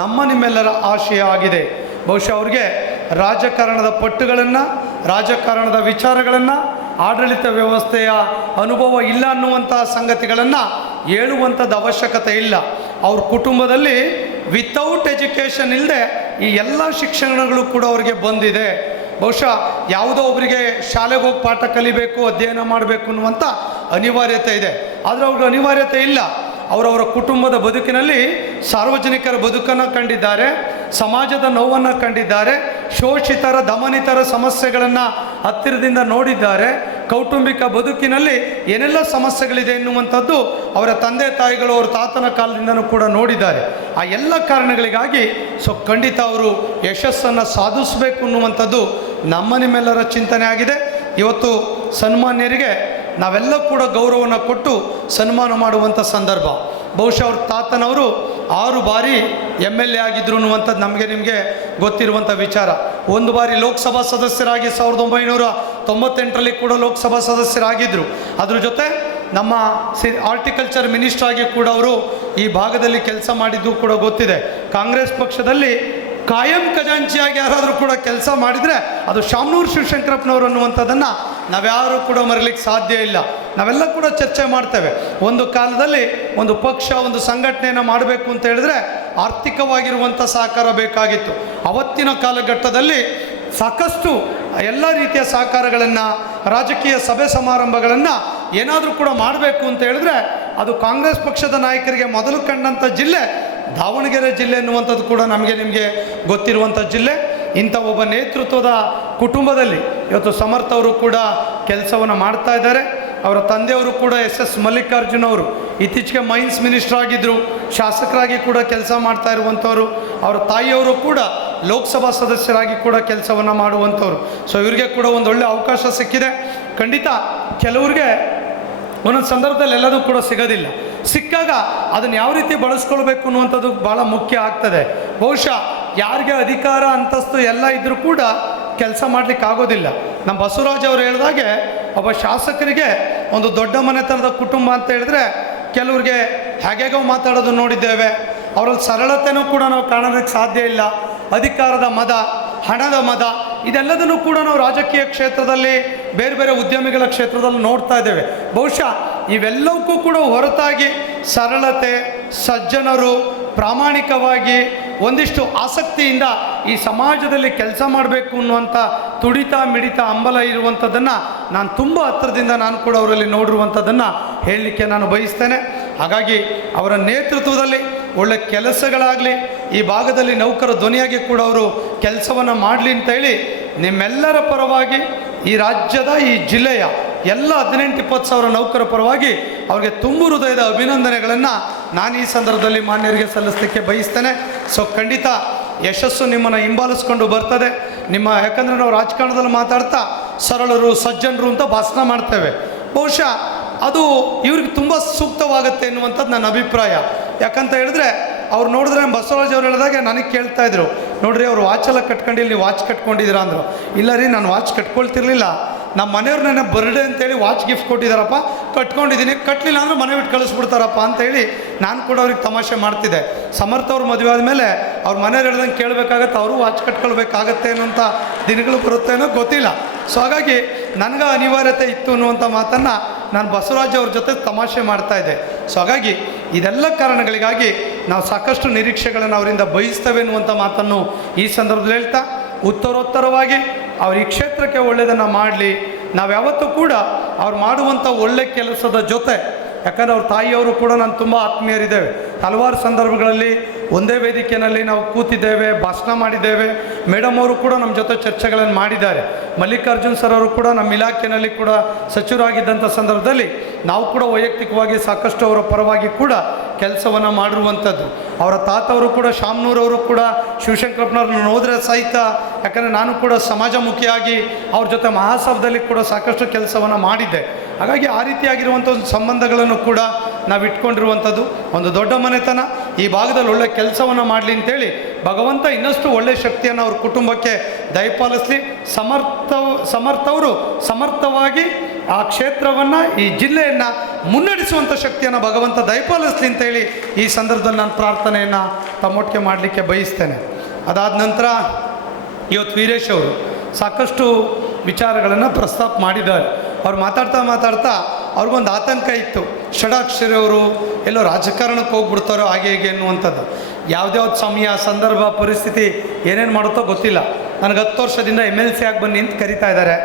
ನಮ್ಮ ನಿಮ್ಮೆಲ್ಲರ ಆಶಯ ಆಗಿದೆ. ಬಹುಶಃ ಅವ್ರಿಗೆ ರಾಜಕಾರಣದ ಪಟ್ಟುಗಳನ್ನು, ರಾಜಕಾರಣದ ವಿಚಾರಗಳನ್ನು, ಆಡಳಿತ ವ್ಯವಸ್ಥೆಯ ಅನುಭವ ಇಲ್ಲ ಅನ್ನುವಂಥ ಸಂಗತಿಗಳನ್ನು ಹೇಳುವಂಥದ್ದು ಅವಶ್ಯಕತೆ ಇಲ್ಲ. ಅವ್ರ ಕುಟುಂಬದಲ್ಲಿ ವಿತೌಟ್ ಎಜುಕೇಷನ್ ಇಲ್ಲದೆ ಈ ಎಲ್ಲ ಶಿಕ್ಷಣಗಳು ಕೂಡ ಅವರಿಗೆ ಬಂದಿದೆ. ಬಹುಶಃ ಯಾವುದೋ ಒಬ್ಬರಿಗೆ ಶಾಲೆಗೆ ಹೋಗಿ ಪಾಠ ಕಲಿಬೇಕು, ಅಧ್ಯಯನ ಮಾಡಬೇಕು ಅನ್ನುವಂಥ ಅನಿವಾರ್ಯತೆ ಇದೆ. ಆದರೆ ಅವ್ರಿಗೆ ಅನಿವಾರ್ಯತೆ ಇಲ್ಲ. ಅವರವರ ಕುಟುಂಬದ ಬದುಕಿನಲ್ಲಿ ಸಾರ್ವಜನಿಕರ ಬದುಕನ್ನು ಕಂಡಿದ್ದಾರೆ, ಸಮಾಜದ ನೋವನ್ನು ಕಂಡಿದ್ದಾರೆ, ಶೋಷಿತರ ದಮನಿತರ ಸಮಸ್ಯೆಗಳನ್ನು ಹತ್ತಿರದಿಂದ ನೋಡಿದ್ದಾರೆ. ಕೌಟುಂಬಿಕ ಬದುಕಿನಲ್ಲಿ ಏನೆಲ್ಲ ಸಮಸ್ಯೆಗಳಿದೆ ಎನ್ನುವಂಥದ್ದು ಅವರ ತಂದೆ ತಾಯಿಗಳು ಅವರ ತಾತನ ಕಾಲದಿಂದನೂ ಕೂಡ ನೋಡಿದ್ದಾರೆ. ಆ ಎಲ್ಲ ಕಾರಣಗಳಿಗಾಗಿ ಖಂಡಿತ ಅವರು ಯಶಸ್ಸನ್ನು ಸಾಧಿಸಬೇಕು ಅನ್ನುವಂಥದ್ದು ನಿಮ್ಮೆಲ್ಲರ ಚಿಂತನೆ ಆಗಿದೆ. ಇವತ್ತು ಸನ್ಮಾನ್ಯರಿಗೆ ನಾವೆಲ್ಲ ಕೂಡ ಗೌರವವನ್ನು ಕೊಟ್ಟು ಸನ್ಮಾನ ಮಾಡುವಂಥ ಸಂದರ್ಭ. ಬಹುಶಃ ಅವ್ರ ತಾತನವರು 6 ಬಾರಿ MLA ಆಗಿದ್ರು ಅನ್ನುವಂಥದ್ದು ನಿಮಗೆ ಗೊತ್ತಿರುವಂಥ ವಿಚಾರ. 1 ಬಾರಿ ಲೋಕಸಭಾ ಸದಸ್ಯರಾಗಿ 1998ರಲ್ಲಿ ಕೂಡ ಲೋಕಸಭಾ ಸದಸ್ಯರಾಗಿದ್ದರು. ಅದ್ರ ಜೊತೆ ನಮ್ಮ ಹಾರ್ಟಿಕಲ್ಚರ್ ಮಿನಿಸ್ಟರ್ ಆಗಿ ಕೂಡ ಅವರು ಈ ಭಾಗದಲ್ಲಿ ಕೆಲಸ ಮಾಡಿದ್ದು ಕೂಡ ಗೊತ್ತಿದೆ. ಕಾಂಗ್ರೆಸ್ ಪಕ್ಷದಲ್ಲಿ ಕಾಯಂ ಖಜಾಂಚಿಯಾಗಿ ಯಾರಾದರೂ ಕೂಡ ಕೆಲಸ ಮಾಡಿದರೆ ಅದು ಶಾಮನೂರು ಶಿವಶಂಕರಪ್ಪನವರು ಅನ್ನುವಂಥದ್ದನ್ನು ನಾವ್ಯಾರೂ ಕೂಡ ಮರೀಲಿಕ್ಕೆ ಸಾಧ್ಯ ಇಲ್ಲ. ನಾವೆಲ್ಲ ಕೂಡ ಚರ್ಚೆ ಮಾಡ್ತೇವೆ. ಒಂದು ಕಾಲದಲ್ಲಿ ಒಂದು ಪಕ್ಷ ಒಂದು ಸಂಘಟನೆಯನ್ನು ಮಾಡಬೇಕು ಅಂತ ಹೇಳಿದ್ರೆ ಆರ್ಥಿಕವಾಗಿರುವಂಥ ಸಹಕಾರ ಬೇಕಾಗಿತ್ತು. ಅವತ್ತಿನ ಕಾಲಘಟ್ಟದಲ್ಲಿ ಸಾಕಷ್ಟು ಎಲ್ಲ ರೀತಿಯ ಸಹಕಾರಗಳನ್ನು, ರಾಜಕೀಯ ಸಭೆ ಸಮಾರಂಭಗಳನ್ನು ಏನಾದರೂ ಕೂಡ ಮಾಡಬೇಕು ಅಂತ ಹೇಳಿದ್ರೆ ಅದು ಕಾಂಗ್ರೆಸ್ ಪಕ್ಷದ ನಾಯಕರಿಗೆ ಮೊದಲು ಕಂಡಂಥ ಜಿಲ್ಲೆ ದಾವಣಗೆರೆ ಜಿಲ್ಲೆ ಎನ್ನುವಂಥದ್ದು ಕೂಡ ನಿಮಗೆ ಗೊತ್ತಿರುವಂಥ ಜಿಲ್ಲೆ. ಇಂಥ ಒಬ್ಬ ನೇತೃತ್ವದ ಕುಟುಂಬದಲ್ಲಿ ಇವತ್ತು ಸಮರ್ಥ ಅವರು ಕೂಡ ಕೆಲಸವನ್ನು ಮಾಡ್ತಾ ಇದ್ದಾರೆ. ಅವರ ತಂದೆಯವರು ಕೂಡ SS ಮಲ್ಲಿಕಾರ್ಜುನ್ ಅವರು ಇತ್ತೀಚೆಗೆ ಮೈನ್ಸ್ ಮಿನಿಸ್ಟರ್ ಆಗಿದ್ದರು, ಶಾಸಕರಾಗಿ ಕೂಡ ಕೆಲಸ ಮಾಡ್ತಾ ಇರುವಂಥವ್ರು. ಅವರ ತಾಯಿಯವರು ಕೂಡ ಲೋಕಸಭಾ ಸದಸ್ಯರಾಗಿ ಕೂಡ ಕೆಲಸವನ್ನು ಮಾಡುವಂಥವ್ರು. ಸೊ ಇವರಿಗೆ ಕೂಡ ಒಂದು ಒಳ್ಳೆಯ ಅವಕಾಶ ಸಿಕ್ಕಿದೆ. ಖಂಡಿತ ಕೆಲವ್ರಿಗೆ ಒಂದೊಂದು ಸಂದರ್ಭದಲ್ಲಿ ಎಲ್ಲದೂ ಕೂಡ ಸಿಗೋದಿಲ್ಲ. ಸಿಕ್ಕಾಗ ಅದನ್ನು ಯಾವ ರೀತಿ ಬಳಸ್ಕೊಳ್ಬೇಕು ಅನ್ನುವಂಥದ್ದು ಭಾಳ ಮುಖ್ಯ ಆಗ್ತದೆ. ಬಹುಶಃ ಯಾರಿಗೆ ಅಧಿಕಾರ ಅಂತಸ್ತು ಎಲ್ಲ ಇದ್ದರೂ ಕೂಡ ಕೆಲಸ ಮಾಡಲಿಕ್ಕೆ ಆಗೋದಿಲ್ಲ. ನಮ್ಮ ಬಸವರಾಜ್ ಅವರು ಹೇಳಿದಾಗೆ ಒಬ್ಬ ಶಾಸಕರಿಗೆ ಒಂದು ದೊಡ್ಡ ಮನೆತನದ ಕುಟುಂಬ ಅಂತ ಹೇಳಿದ್ರೆ ಕೆಲವ್ರಿಗೆ ಹೇಗೋ ಮಾತಾಡೋದು ನೋಡಿದ್ದೇವೆ. ಅವರಲ್ಲಿ ಸರಳತೆಯೂ ಕೂಡ ನಾವು ಕಾಣೋದಕ್ಕೆ ಸಾಧ್ಯ ಇಲ್ಲ. ಅಧಿಕಾರದ ಮದ, ಹಣದ ಮದ, ಇದೆಲ್ಲದನ್ನು ಕೂಡ ನಾವು ರಾಜಕೀಯ ಕ್ಷೇತ್ರದಲ್ಲಿ ಬೇರೆ ಬೇರೆ ಉದ್ಯಮಿಗಳ ಕ್ಷೇತ್ರದಲ್ಲಿ ನೋಡ್ತಾ ಇದ್ದೇವೆ. ಬಹುಶಃ ಇವೆಲ್ಲವಕ್ಕೂ ಕೂಡ ಹೊರತಾಗಿ ಸರಳತೆ, ಸಜ್ಜನರು, ಪ್ರಾಮಾಣಿಕವಾಗಿ ಒಂದಿಷ್ಟು ಆಸಕ್ತಿಯಿಂದ ಈ ಸಮಾಜದಲ್ಲಿ ಕೆಲಸ ಮಾಡಬೇಕು ಅನ್ನುವಂಥ ತುಡಿತ ಮಿಡಿತ ಹಂಬಲ ಇರುವಂಥದ್ದನ್ನು ನಾನು ತುಂಬ ಹತ್ತಿರದಿಂದ ನಾನು ಕೂಡ ಅವರಲ್ಲಿ ನೋಡಿರುವಂಥದ್ದನ್ನು ಹೇಳಲಿಕ್ಕೆ ನಾನು ಬಯಸ್ತೇನೆ. ಹಾಗಾಗಿ ಅವರ ನೇತೃತ್ವದಲ್ಲಿ ಒಳ್ಳೆ ಕೆಲಸಗಳಾಗಲಿ, ಈ ಭಾಗದಲ್ಲಿ ನೌಕರ ಧ್ವನಿಯಾಗಿ ಕೂಡ ಅವರು ಕೆಲಸವನ್ನು ಮಾಡಲಿ ಅಂತೇಳಿ ನಿಮ್ಮೆಲ್ಲರ ಪರವಾಗಿ ಈ ರಾಜ್ಯದ ಈ ಜಿಲ್ಲೆಯ ಎಲ್ಲ 18-20 ಸಾವಿರ ನೌಕರ ಪರವಾಗಿ ಅವರಿಗೆ ತುಂಬು ಹೃದಯದ ಅಭಿನಂದನೆಗಳನ್ನು ನಾನು ಈ ಸಂದರ್ಭದಲ್ಲಿ ಮಾನ್ಯರಿಗೆ ಸಲ್ಲಿಸಲಿಕ್ಕೆ ಬಯಸ್ತೇನೆ. ಸೊ ಖಂಡಿತ ಯಶಸ್ಸು ನಿಮ್ಮನ್ನು ಹಿಂಬಾಲಿಸ್ಕೊಂಡು ಬರ್ತದೆ. ಯಾಕಂದರೆ ನಾವು ರಾಜಕಾರಣದಲ್ಲಿ ಮಾತಾಡ್ತಾ ಸರಳರು, ಸಜ್ಜನರು ಅಂತ ಭಾಷಣ ಮಾಡ್ತೇವೆ. ಬಹುಶಃ ಅದು ಇವ್ರಿಗೆ ತುಂಬ ಸೂಕ್ತವಾಗುತ್ತೆ ಎನ್ನುವಂಥದ್ದು ನನ್ನ ಅಭಿಪ್ರಾಯ. ಯಾಕಂತ ಹೇಳಿದ್ರೆ ಅವ್ರು ನೋಡಿದ್ರೆ ಬಸವರಾಜ್ ಅವ್ರು ಹೇಳಿದಾಗ ನನಗೆ ಕೇಳ್ತಾ ಇದ್ರು, ನೋಡ್ರಿ ಅವ್ರು ವಾಚೆಲ್ಲ ಕಟ್ಕೊಂಡಿಲ್ಲ, ನೀವು ವಾಚ್ ಕಟ್ಕೊಂಡಿದ್ದೀರಾ ಅಂದರು. ಇಲ್ಲ ರೀ, ನಾನು ವಾಚ್ ಕಟ್ಕೊಳ್ತಿರ್ಲಿಲ್ಲ, ನಮ್ಮ ಮನೆಯವ್ರು ನನ್ನ ಬರ್ಡೇ ಅಂತೇಳಿ ವಾಚ್ ಗಿಫ್ಟ್ ಕೊಟ್ಟಿದ್ದಾರಪ್ಪ, ಕಟ್ಕೊಂಡಿದ್ದೀನಿ, ಕಟ್ಟಲಿಲ್ಲ ಅಂದರೆ ಮನೆ ಬಿಟ್ಟು ಕಳಿಸ್ಬಿಡ್ತಾರಪ್ಪ ಅಂತೇಳಿ ನಾನು ಕೂಡ ಅವ್ರಿಗೆ ತಮಾಷೆ ಮಾಡ್ತಿದ್ದೆ. ಸಮರ್ಥ ಅವ್ರ ಮದುವೆ ಆದಮೇಲೆ ಅವ್ರ ಮನೆಯವ್ರು ಹೇಳ್ದಂಗೆ ಕೇಳಬೇಕಾಗತ್ತೆ, ಅವರು ವಾಚ್ ಕಟ್ಕೊಳ್ಬೇಕಾಗತ್ತೆ ಅನ್ನೋಂಥ ದಿನಗಳು ಬರುತ್ತೆ ಅನ್ನೋ ಗೊತ್ತಿಲ್ಲ. ಸೊ ಹಾಗಾಗಿ ನನಗೆ ಅನಿವಾರ್ಯತೆ ಇತ್ತು ಅನ್ನುವಂಥ ಮಾತನ್ನು ನಾನು ಬಸವರಾಜ್ ಅವ್ರ ಜೊತೆ ತಮಾಷೆ ಮಾಡ್ತಾಯಿದ್ದೆ. ಸೊ ಹಾಗಾಗಿ ಇದೆಲ್ಲ ಕಾರಣಗಳಿಗಾಗಿ ನಾವು ಸಾಕಷ್ಟು ನಿರೀಕ್ಷೆಗಳನ್ನು ಅವರಿಂದ ಬಯಸ್ತೇವೆ ಅನ್ನುವಂಥ ಮಾತನ್ನು ಈ ಸಂದರ್ಭದಲ್ಲಿ ಹೇಳ್ತಾ, ಉತ್ತರೋತ್ತರವಾಗಿ ಅವ್ರ ಈ ಕ್ಷೇತ್ರಕ್ಕೆ ಒಳ್ಳೆಯದನ್ನು ಮಾಡಲಿ. ನಾವು ಯಾವತ್ತೂ ಕೂಡ ಅವ್ರು ಮಾಡುವಂಥ ಒಳ್ಳೆ ಕೆಲಸದ ಜೊತೆ, ಯಾಕಂದರೆ ಅವ್ರ ತಾಯಿಯವರು ಕೂಡ ನಾನು ತುಂಬ ಆತ್ಮೀಯರಿದ್ದೇವೆ. ಹಲವಾರು ಸಂದರ್ಭಗಳಲ್ಲಿ ಒಂದೇ ವೇದಿಕೆಯಲ್ಲಿ ನಾವು ಕೂತಿದ್ದೇವೆ, ಭಾಷಣ ಮಾಡಿದ್ದೇವೆ. ಮೇಡಮ್ ಅವರು ಕೂಡ ನಮ್ಮ ಜೊತೆ ಚರ್ಚೆಗಳನ್ನು ಮಾಡಿದ್ದಾರೆ. ಮಲ್ಲಿಕಾರ್ಜುನ್ ಸರ್ ಅವರು ಕೂಡ ನಮ್ಮ ಇಲಾಖೆಯಲ್ಲಿ ಕೂಡ ಸಚಿವರಾಗಿದ್ದಂಥ ಸಂದರ್ಭದಲ್ಲಿ ನಾವು ಕೂಡ ವೈಯಕ್ತಿಕವಾಗಿ ಸಾಕಷ್ಟು ಅವರ ಪರವಾಗಿ ಕೂಡ ಕೆಲಸವನ್ನು ಮಾಡಿರುವಂಥದ್ದು. ಅವರ ತಾತವರು ಕೂಡ ಶಾಮನೂರವರು ಕೂಡ ಶಿವಶಂಕರಪ್ಪನವ್ರನ್ನ ಹೋದರೆ ಸಹಿತ, ಯಾಕಂದರೆ ನಾನು ಕೂಡ ಸಮಾಜಮುಖಿಯಾಗಿ ಅವ್ರ ಜೊತೆ ಮಹಾಸಭದಲ್ಲಿ ಕೂಡ ಸಾಕಷ್ಟು ಕೆಲಸವನ್ನು ಮಾಡಿದ್ದೆ. ಹಾಗಾಗಿ ಆ ರೀತಿಯಾಗಿರುವಂಥ ಒಂದು ಸಂಬಂಧಗಳನ್ನು ಕೂಡ ನಾವು ಇಟ್ಕೊಂಡಿರುವಂಥದ್ದು. ಒಂದು ದೊಡ್ಡ ಮನೆತನ, ಈ ಭಾಗದಲ್ಲಿ ಒಳ್ಳೆ ಕೆಲಸವನ್ನು ಮಾಡಲಿ ಅಂತೇಳಿ ಭಗವಂತ ಇನ್ನಷ್ಟು ಒಳ್ಳೆಯ ಶಕ್ತಿಯನ್ನು ಅವ್ರ ಕುಟುಂಬಕ್ಕೆ ದಯಪಾಲಿಸಲಿ. ಸಮರ್ಥವರು ಸಮರ್ಥವಾಗಿ ಆ ಕ್ಷೇತ್ರವನ್ನು, ಈ ಜಿಲ್ಲೆಯನ್ನು ಮುನ್ನಡೆಸುವಂಥ ಶಕ್ತಿಯನ್ನು ಭಗವಂತ ದಯಪಾಲಿಸಲಿ ಅಂತೇಳಿ ಈ ಸಂದರ್ಭದಲ್ಲಿ ನಾನು ಪ್ರಾರ್ಥನೆಯನ್ನು ತಮ್ಮೊಟ್ಟಿಗೆ ಮಾಡಲಿಕ್ಕೆ ಬಯಸ್ತೇನೆ. ಅದಾದ ನಂತರ ಇವತ್ತು ವೀರೇಶ್ ಅವರು ಸಾಕಷ್ಟು ವಿಚಾರಗಳನ್ನು ಪ್ರಸ್ತಾಪ ಮಾಡಿದ್ದಾರೆ. ಅವ್ರು ಮಾತಾಡ್ತಾ ಅವ್ರಿಗೊಂದು ಆತಂಕ ಇತ್ತು, ಷಡಾಕ್ಷರಿ ಅವರು ಎಲ್ಲೋ ರಾಜಕಾರಣಕ್ಕೆ ಹೋಗ್ಬಿಡ್ತಾರೋ ಹಾಗೆ ಹೀಗೆ ಎನ್ನುವಂಥದ್ದು. ಯಾವುದ್ಯಾವ್ದು ಸಮಯ, ಸಂದರ್ಭ, ಪರಿಸ್ಥಿತಿ ಏನೇನು ಮಾಡುತ್ತೋ ಗೊತ್ತಿಲ್ಲ. ನನಗೆ 10 ವರ್ಷದಿಂದ MLC ಆಗಿ ಬನ್ನಿ ಅಂತ ಕರಿತಾ ಇದ್ದಾರೆ.